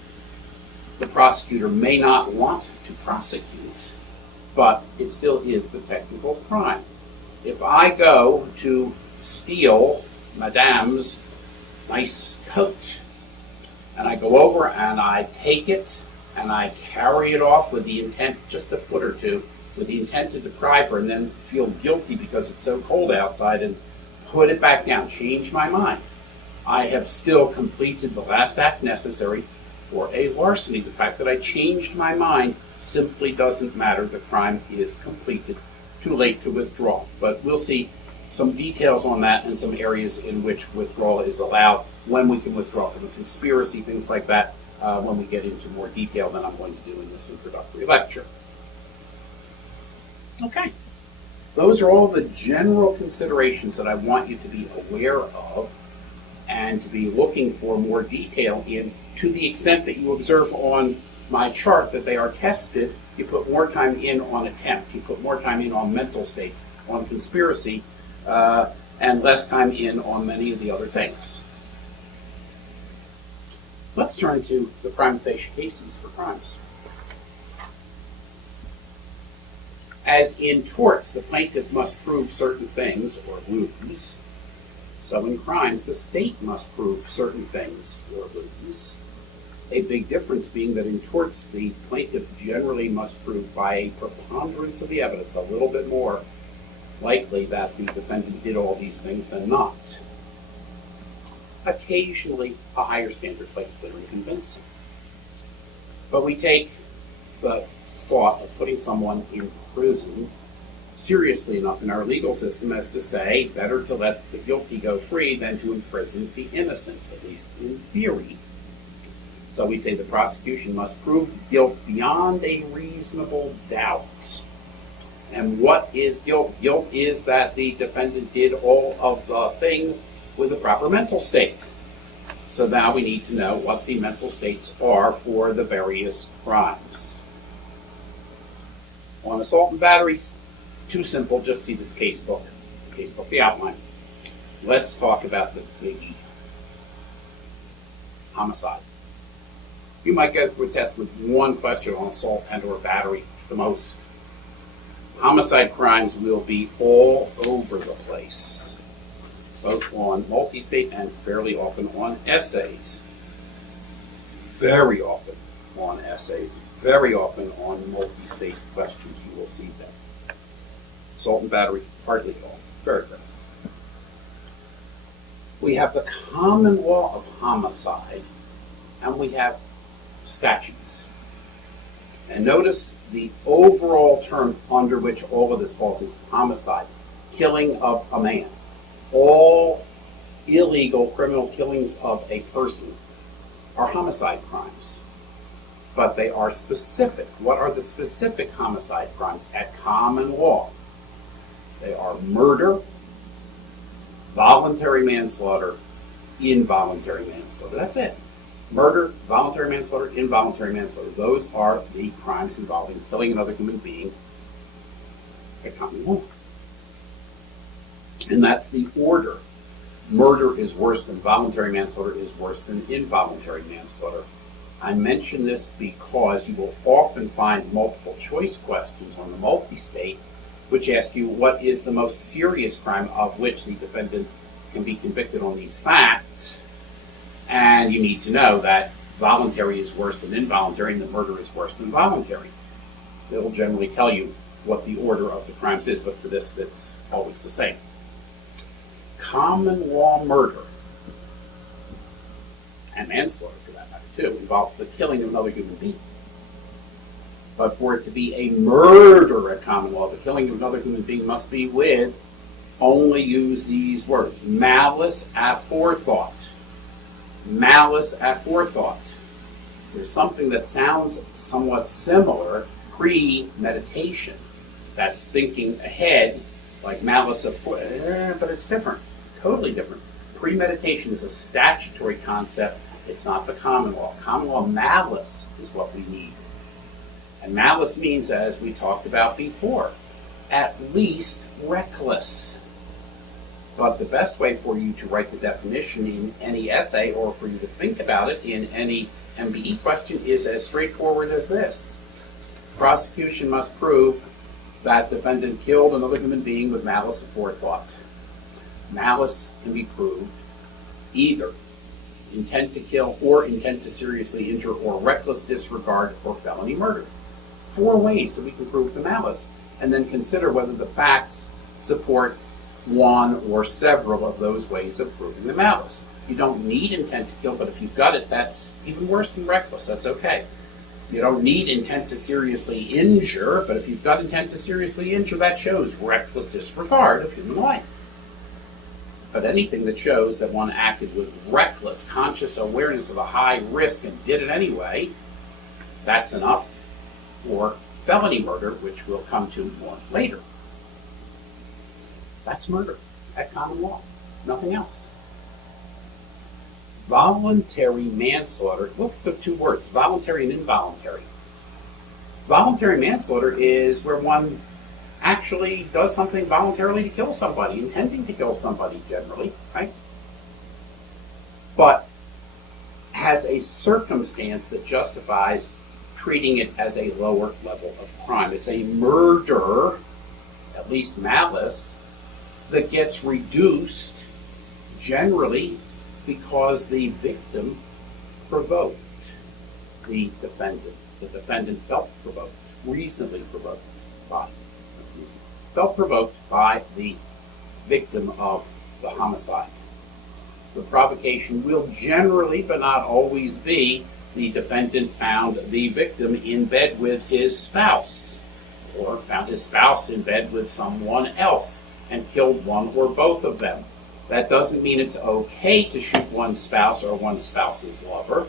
the prosecutor may not want to prosecute, but it still is the technical crime. If I go to steal Madame's nice coat, and I go over and I take it, and I carry it off with the intent, just a foot or two, with the intent to deprive her, and then feel guilty because it's so cold outside, and put it back down, change my mind, I have still completed the last act necessary for a larceny. The fact that I changed my mind simply doesn't matter. The crime is completed. Too late to withdraw. But we'll see some details on that and some areas in which withdrawal is allowed, when we can withdraw from a conspiracy, things like that, when we get into more detail than I'm going to do in this introductory lecture. Okay. Those are all the general considerations that I want you to be aware of and to be looking for more detail in. To the extent that you observe on my chart that they are tested, you put more time in on attempt, you put more time in on mental states, on conspiracy, and less time in on many of the other things. Let's turn to the prima facie cases for crimes. As in torts, the plaintiff must prove certain things or lose, so in crimes, the state must prove certain things or lose. A big difference being that in torts, the plaintiff generally must prove by a preponderance of the evidence, a little bit more likely that the defendant did all these things than not. Occasionally, a higher standard like clear and convincing. But we take the thought of putting someone in prison seriously enough in our legal system as to say, better to let the guilty go free than to imprison the innocent, at least in theory. So we say the prosecution must prove guilt beyond a reasonable doubt. And what is guilt? Guilt is that the defendant did all of the things with a proper mental state. So now we need to know what the mental states are for the various crimes. On assault and battery, too simple, just see the casebook, the outline. Let's talk about the biggie, homicide. You might go through a test with one question on assault and or battery, the most. Homicide crimes will be all over the place, both on multi-state and fairly often on essays. Very often on essays, very often on multi-state questions you will see that. Assault and battery, hardly at all, very rare. We have the common law of homicide, and we have statutes. And notice the overall term under which all of this falls is homicide, killing of a man. All illegal criminal killings of a person are homicide crimes, but they are specific. What are the specific homicide crimes at common law? They are murder, voluntary manslaughter, involuntary manslaughter. That's it. Murder, voluntary manslaughter, involuntary manslaughter. Those are the crimes involving killing another human being at common law. And that's the order. Murder is worse than voluntary manslaughter, is worse than involuntary manslaughter. I mention this because you will often find multiple choice questions on the multi-state which ask you what is the most serious crime of which the defendant can be convicted on these facts. And you need to know that voluntary is worse than involuntary and that murder is worse than voluntary. It will generally tell you what the order of the crimes is, but for this, it's always the same. Common law murder, and manslaughter for that matter too, involve the killing of another human being. But for it to be a murder at common law, the killing of another human being must be with, only use these words, malice aforethought. Malice aforethought. There's something that sounds somewhat similar, premeditation. That's thinking ahead, like malice aforethought, but it's different, totally different. Premeditation is a statutory concept. It's not the common law. Common law malice is what we need. And malice means, as we talked about before, at least reckless. But the best way for you to write the definition in any essay or for you to think about it in any MBE question is as straightforward as this. Prosecution must prove that defendant killed another human being with malice aforethought. Malice can be proved either intent to kill or intent to seriously injure or reckless disregard or felony murder. 4 ways that we can prove the malice, and then consider whether the facts support one or several of those ways of proving the malice. You don't need intent to kill, but if you've got it, that's even worse than reckless. That's okay. You don't need intent to seriously injure, but if you've got intent to seriously injure, that shows reckless disregard of human life. But anything that shows that one acted with reckless, conscious awareness of a high risk and did it anyway, that's enough for felony murder, which we'll come to more later. That's murder at common law, nothing else. Voluntary manslaughter, look at the two words, voluntary and involuntary. Voluntary manslaughter is where one actually does something voluntarily to kill somebody, intending to kill somebody generally, right? But has a circumstance that justifies treating it as a lower level of crime. It's a murder, at least malice, that gets reduced generally because the victim provoked the defendant. The defendant felt provoked, reasonably provoked by the victim of the homicide. The provocation will generally, but not always, be the defendant found the victim in bed with his spouse, or found his spouse in bed with someone else and killed one or both of them. That doesn't mean it's okay to shoot one's spouse or one's spouse's lover.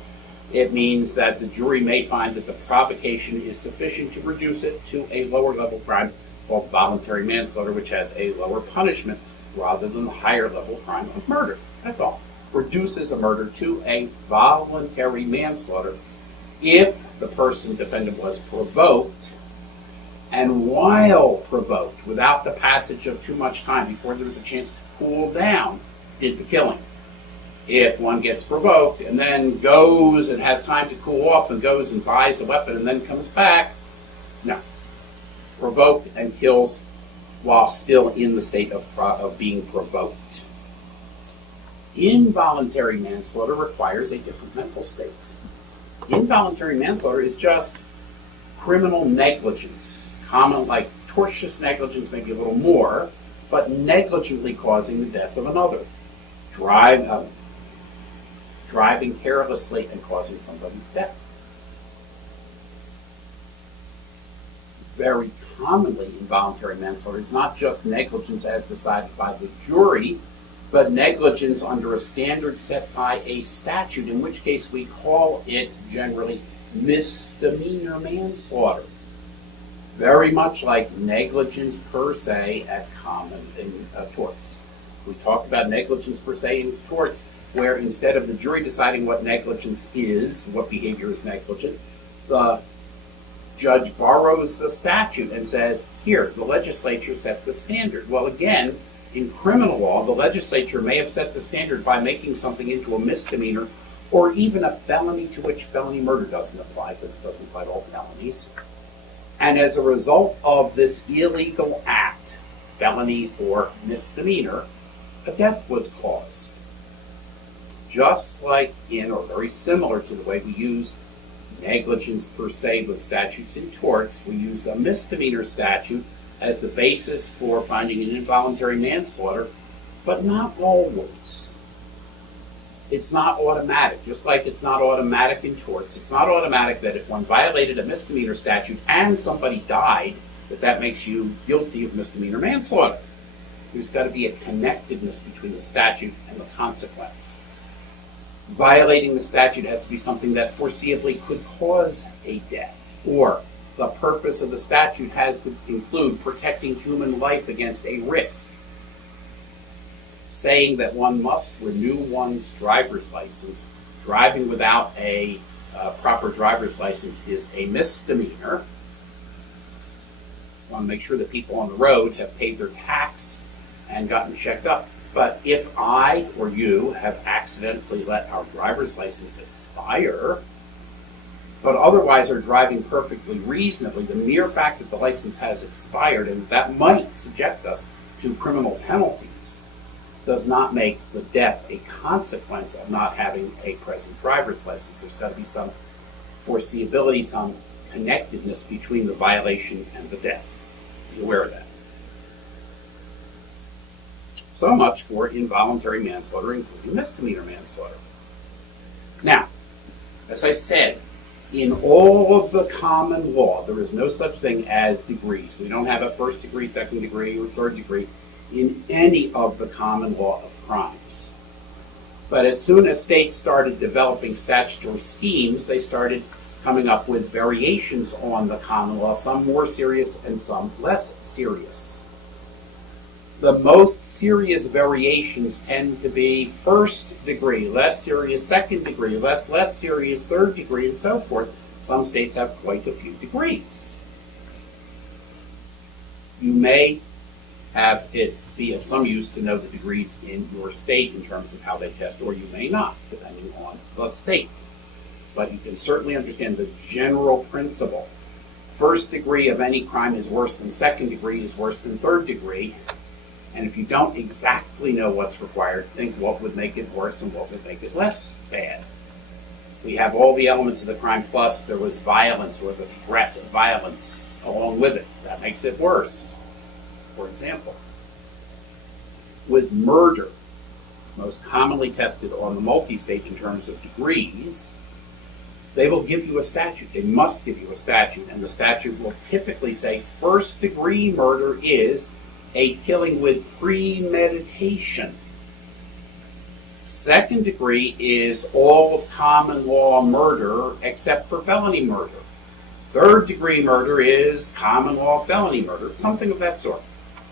It means that the jury may find that the provocation is sufficient to reduce it to a lower level crime called voluntary manslaughter, which has a lower punishment rather than the higher level crime of murder. That's all. Reduces a murder to a voluntary manslaughter if the person, defendant, was provoked, and while provoked, without the passage of too much time, before there was a chance to cool down, did the killing. If one gets provoked and then goes and has time to cool off and goes and buys a weapon and then comes back, no. Provoked and kills while still in the state of being provoked. Involuntary manslaughter requires a different mental state. Involuntary manslaughter is just criminal negligence, common like tortious negligence, maybe a little more, but negligently causing the death of another. Driving carelessly and causing somebody's death. Very commonly, involuntary manslaughter is not just negligence as decided by the jury, but negligence under a standard set by a statute, in which case we call it generally misdemeanor manslaughter. Very much like negligence per se at common in torts. We talked about negligence per se in torts, where instead of the jury deciding what negligence is, what behavior is negligent, the judge borrows the statute and says, here, the legislature set the standard. Well, again, in criminal law, the legislature may have set the standard by making something into a misdemeanor or even a felony, to which felony murder doesn't apply because it doesn't apply to all felonies. And as a result of this illegal act, felony or misdemeanor, a death was caused. Just like in, or very similar to the way we use negligence per se with statutes in torts, we use the misdemeanor statute as the basis for finding an involuntary manslaughter, but not always. It's not automatic, just like it's not automatic in torts. It's not automatic that if one violated a misdemeanor statute and somebody died, that makes you guilty of misdemeanor manslaughter. There's got to be a connectedness between the statute and the consequence. Violating the statute has to be something that foreseeably could cause a death, or the purpose of the statute has to include protecting human life against a risk. Saying that one must renew one's driver's license, driving without a proper driver's license is a misdemeanor. I want to make sure that people on the road have paid their tax and gotten checked up. But if I or you have accidentally let our driver's license expire, but otherwise are driving perfectly reasonably, the mere fact that the license has expired and that might subject us to criminal penalties does not make the death a consequence of not having a present driver's license. There's got to be some foreseeability, some connectedness between the violation and the death. Be aware of that. So much for involuntary manslaughter, including misdemeanor manslaughter. Now, as I said, in all of the common law, there is no such thing as degrees. We don't have a first degree, second degree, or third degree in any of the common law of crimes. But as soon as states started developing statutory schemes, they started coming up with variations on the common law, some more serious and some less serious. The most serious variations tend to be first degree, less serious second degree, less serious third degree, and so forth. Some states have quite a few degrees. You may have it be of some use to know the degrees in your state in terms of how they test, or you may not, depending on the state. But you can certainly understand the general principle. First degree of any crime is worse than second degree, is worse than third degree. And if you don't exactly know what's required, think what would make it worse and what would make it less bad. We have all the elements of the crime, plus there was violence or the threat of violence along with it. That makes it worse. For example, with murder, most commonly tested on the multi-state in terms of degrees, they will give you a statute. They must give you a statute, and the statute will typically say first-degree murder is a killing with premeditation. Second degree is all of common law murder except for felony murder. Third degree murder is common law felony murder, something of that sort.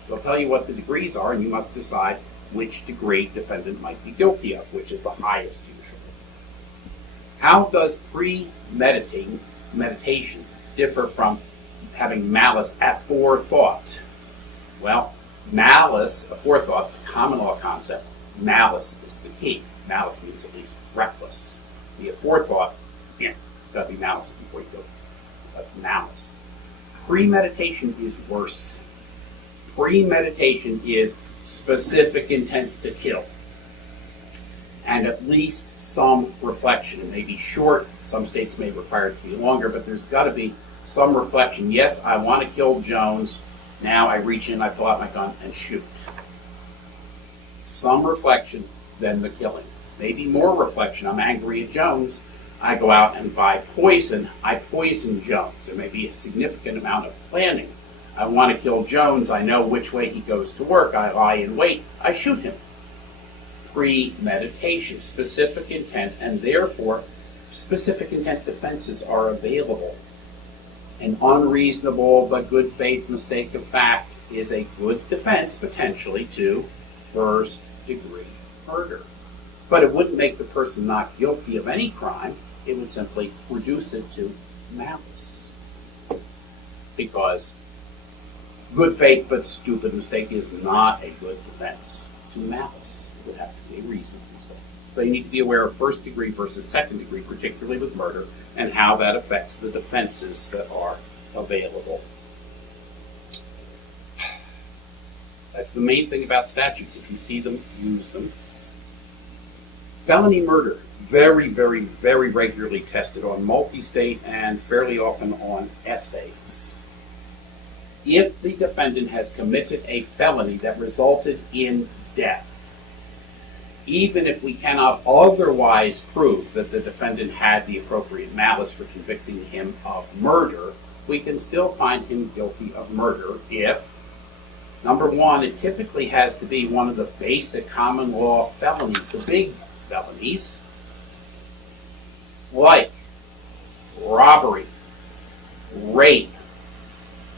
They'll tell you what the degrees are, and you must decide which degree defendant might be guilty of, which is the highest usually. How does premeditation differ from having malice aforethought? Well, malice aforethought, the common law concept, malice is the key. Malice means at least reckless. The aforethought, got to be malice before you go. But malice. Premeditation is worse. Premeditation is specific intent to kill. And at least some reflection. It may be short. Some states may require it to be longer, but there's got to be some reflection. Yes, I want to kill Jones. Now I reach in, I pull out my gun, and shoot. Some reflection, then the killing. Maybe more reflection. I'm angry at Jones. I go out and buy poison. I poison Jones. There may be a significant amount of planning. I want to kill Jones. I know which way he goes to work. I lie in wait. I shoot him. Premeditation, specific intent, and therefore specific intent defenses are available. An unreasonable but good faith mistake of fact is a good defense, potentially, to first degree murder. But it wouldn't make the person not guilty of any crime. It would simply reduce it to malice. Because good faith but stupid mistake is not a good defense to malice. It would have to be a reasonable mistake. So you need to be aware of first degree versus second degree, particularly with murder, and how that affects the defenses that are available. That's the main thing about statutes. If you see them, use them. Felony murder, very, very, very regularly tested on multi-state and fairly often on essays. If the defendant has committed a felony that resulted in death, even if we cannot otherwise prove that the defendant had the appropriate malice for convicting him of murder, we can still find him guilty of murder if, number one, it typically has to be one of the basic common law felonies, the big felonies, like robbery, rape,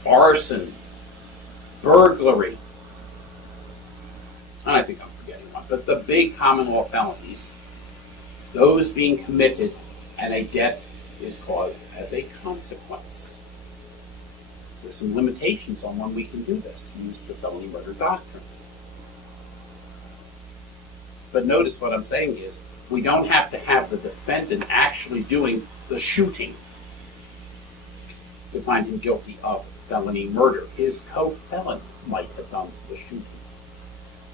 arson, burglary, and I think I'm forgetting one, but the big common law felonies, those being committed and a death is caused as a consequence. There's some limitations on when we can do this. Use the felony murder doctrine. But notice what I'm saying is, we don't have to have the defendant actually doing the shooting to find him guilty of felony murder. His co-felon might have done the shooting.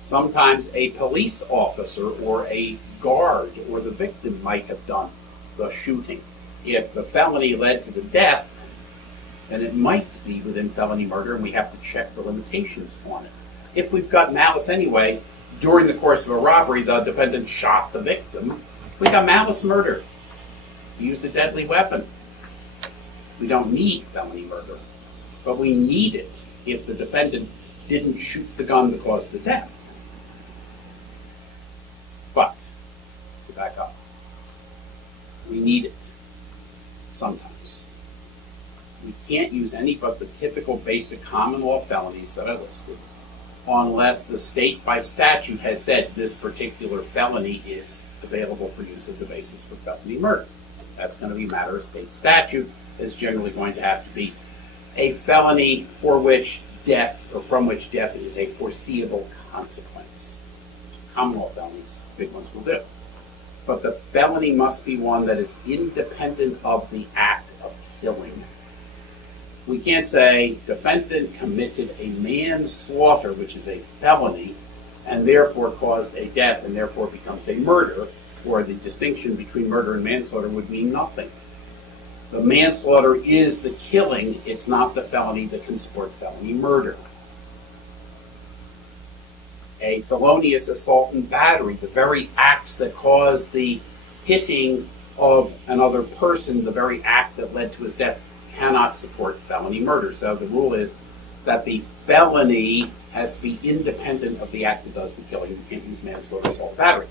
Sometimes a police officer or a guard or the victim might have done the shooting. If the felony led to the death, then it might be within felony murder, and we have to check the limitations on it. If we've got malice anyway, during the course of a robbery, the defendant shot the victim, we got malice murder. He used a deadly weapon. We don't need felony murder, but we need it if the defendant didn't shoot the gun that caused the death. But, to back up, we need it sometimes. We can't use any but the typical basic common law felonies that I listed. unless the state by statute has said this particular felony is available for use as a basis for felony murder. That's going to be a matter of state statute. It's generally going to have to be a felony for which death, or from which death is a foreseeable consequence. Common law felonies, big ones will do. But the felony must be one that is independent of the act of killing. We can't say defendant committed a manslaughter, which is a felony, and therefore caused a death and therefore becomes a murder, or the distinction between murder and manslaughter would mean nothing. The manslaughter is the killing, it's not the felony that can support felony murder. A felonious assault and battery, the very acts that cause the hitting of another person, the very act that led to his death, cannot support felony murder. So the rule is that the felony has to be independent of the act that does the killing. You can't use manslaughter, assault, and battery.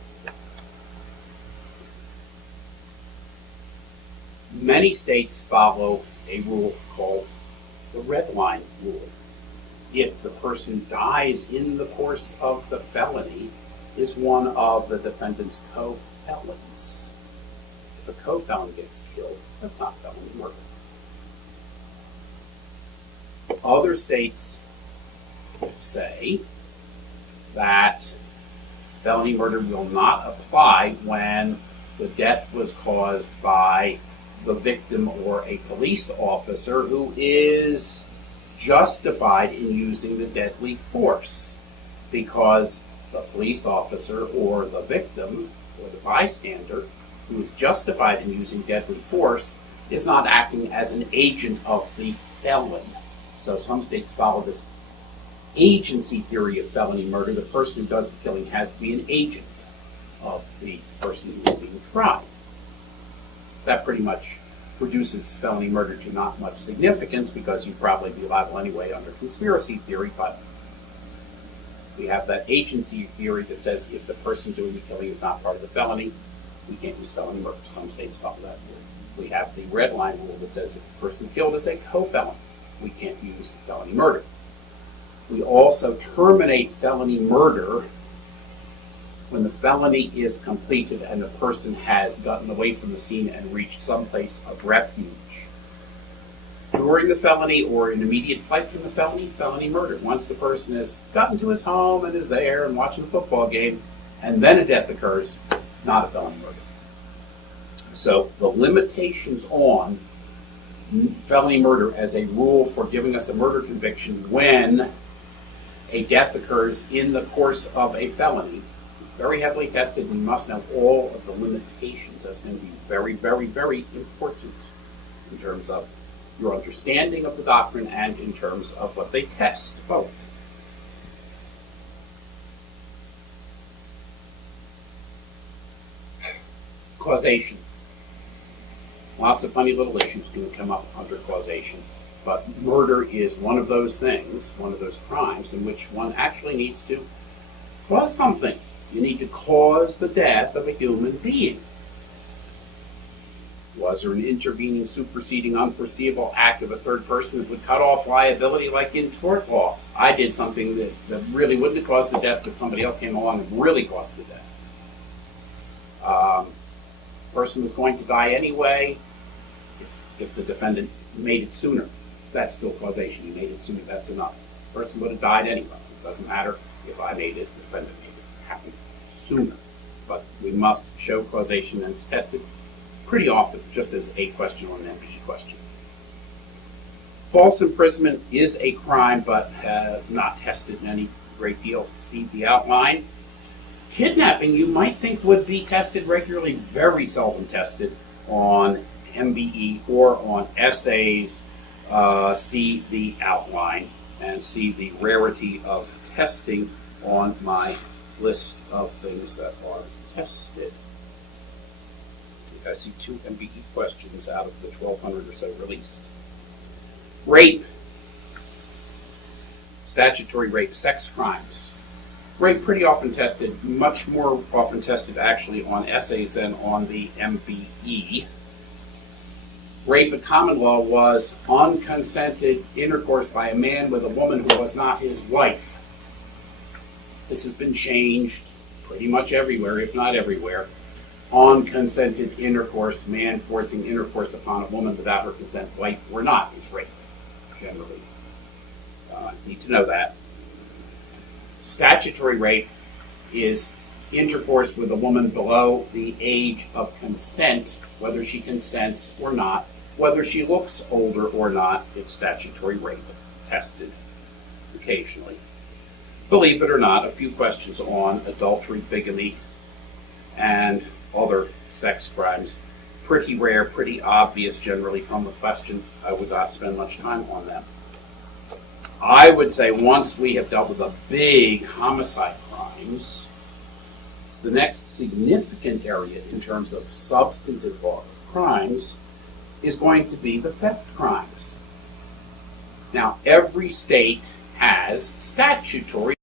Many states follow a rule called the red line rule. If the person dies in the course of the felony, is one of the defendant's co-felons. If a co-felon gets killed, that's not felony murder. Other states say that felony murder will not apply when the death was caused by the victim or a police officer who is justified in using the deadly force, because the police officer or the victim or the bystander who is justified in using deadly force is not acting as an agent of the felon. So some states follow this agency theory of felony murder. The person who does the killing has to be an agent of the person who is being tried. That pretty much reduces felony murder to not much significance, because you'd probably be liable anyway under conspiracy theory, but we have that agency theory that says if the person doing the killing is not part of the felony, we can't use felony murder. Some states follow that theory. We have the red line rule that says if the person killed is a co-felon, we can't use felony murder. We also terminate felony murder when the felony is completed and the person has gotten away from the scene and reached some place of refuge. During the felony or in immediate flight from the felony, felony murder. Once the person has gotten to his home and is there and watching the football game, and then a death occurs, not a felony murder. So the limitations on felony murder as a rule for giving us a murder conviction when a death occurs in the course of a felony, very heavily tested. We must know all of the limitations. That's going to be very, very, very important in terms of your understanding of the doctrine and in terms of what they test, both. Causation. Lots of funny little issues can come up under causation, but murder is one of those things, one of those crimes in which one actually needs to cause something. You need to cause the death of a human being. Was there an intervening, superseding, unforeseeable act of a third person that would cut off liability, like in tort law? I did something that really wouldn't have caused the death, but somebody else came along and really caused the death. Person was going to die anyway. If the defendant made it sooner, that's still causation. He made it sooner, that's enough. Person would have died anyway. It doesn't matter if I made it, the defendant made it happen sooner. But we must show causation, and it's tested pretty often, just as a question or an MPE question. False imprisonment is a crime, but not tested in any great deal. See the outline. Kidnapping, you might think, would be tested regularly, very seldom tested on MBE or on essays. See the outline and see the rarity of testing on my list of things that are tested. I see 2 MBE questions out of the 1,200 or so released. Rape, statutory rape, sex crimes. Rape pretty often tested, much more often tested actually on essays than on the MBE. Rape in common law was unconsented intercourse by a man with a woman who was not his wife. This has been changed pretty much everywhere, if not everywhere. Unconsented intercourse, man forcing intercourse upon a woman without her consent, wife or not, is rape, generally. Need to know that. Statutory rape is intercourse with a woman below the age of consent, whether she consents or not, whether she looks older or not. It's statutory rape, tested occasionally. Believe it or not, a few questions on adultery, bigamy, and other sex crimes. Pretty rare, pretty obvious generally from the question. I would not spend much time on them. I would say once we have dealt with the big homicide crimes, the next significant area in terms of substantive law of crimes is going to be the theft crimes. Now, every state has statutory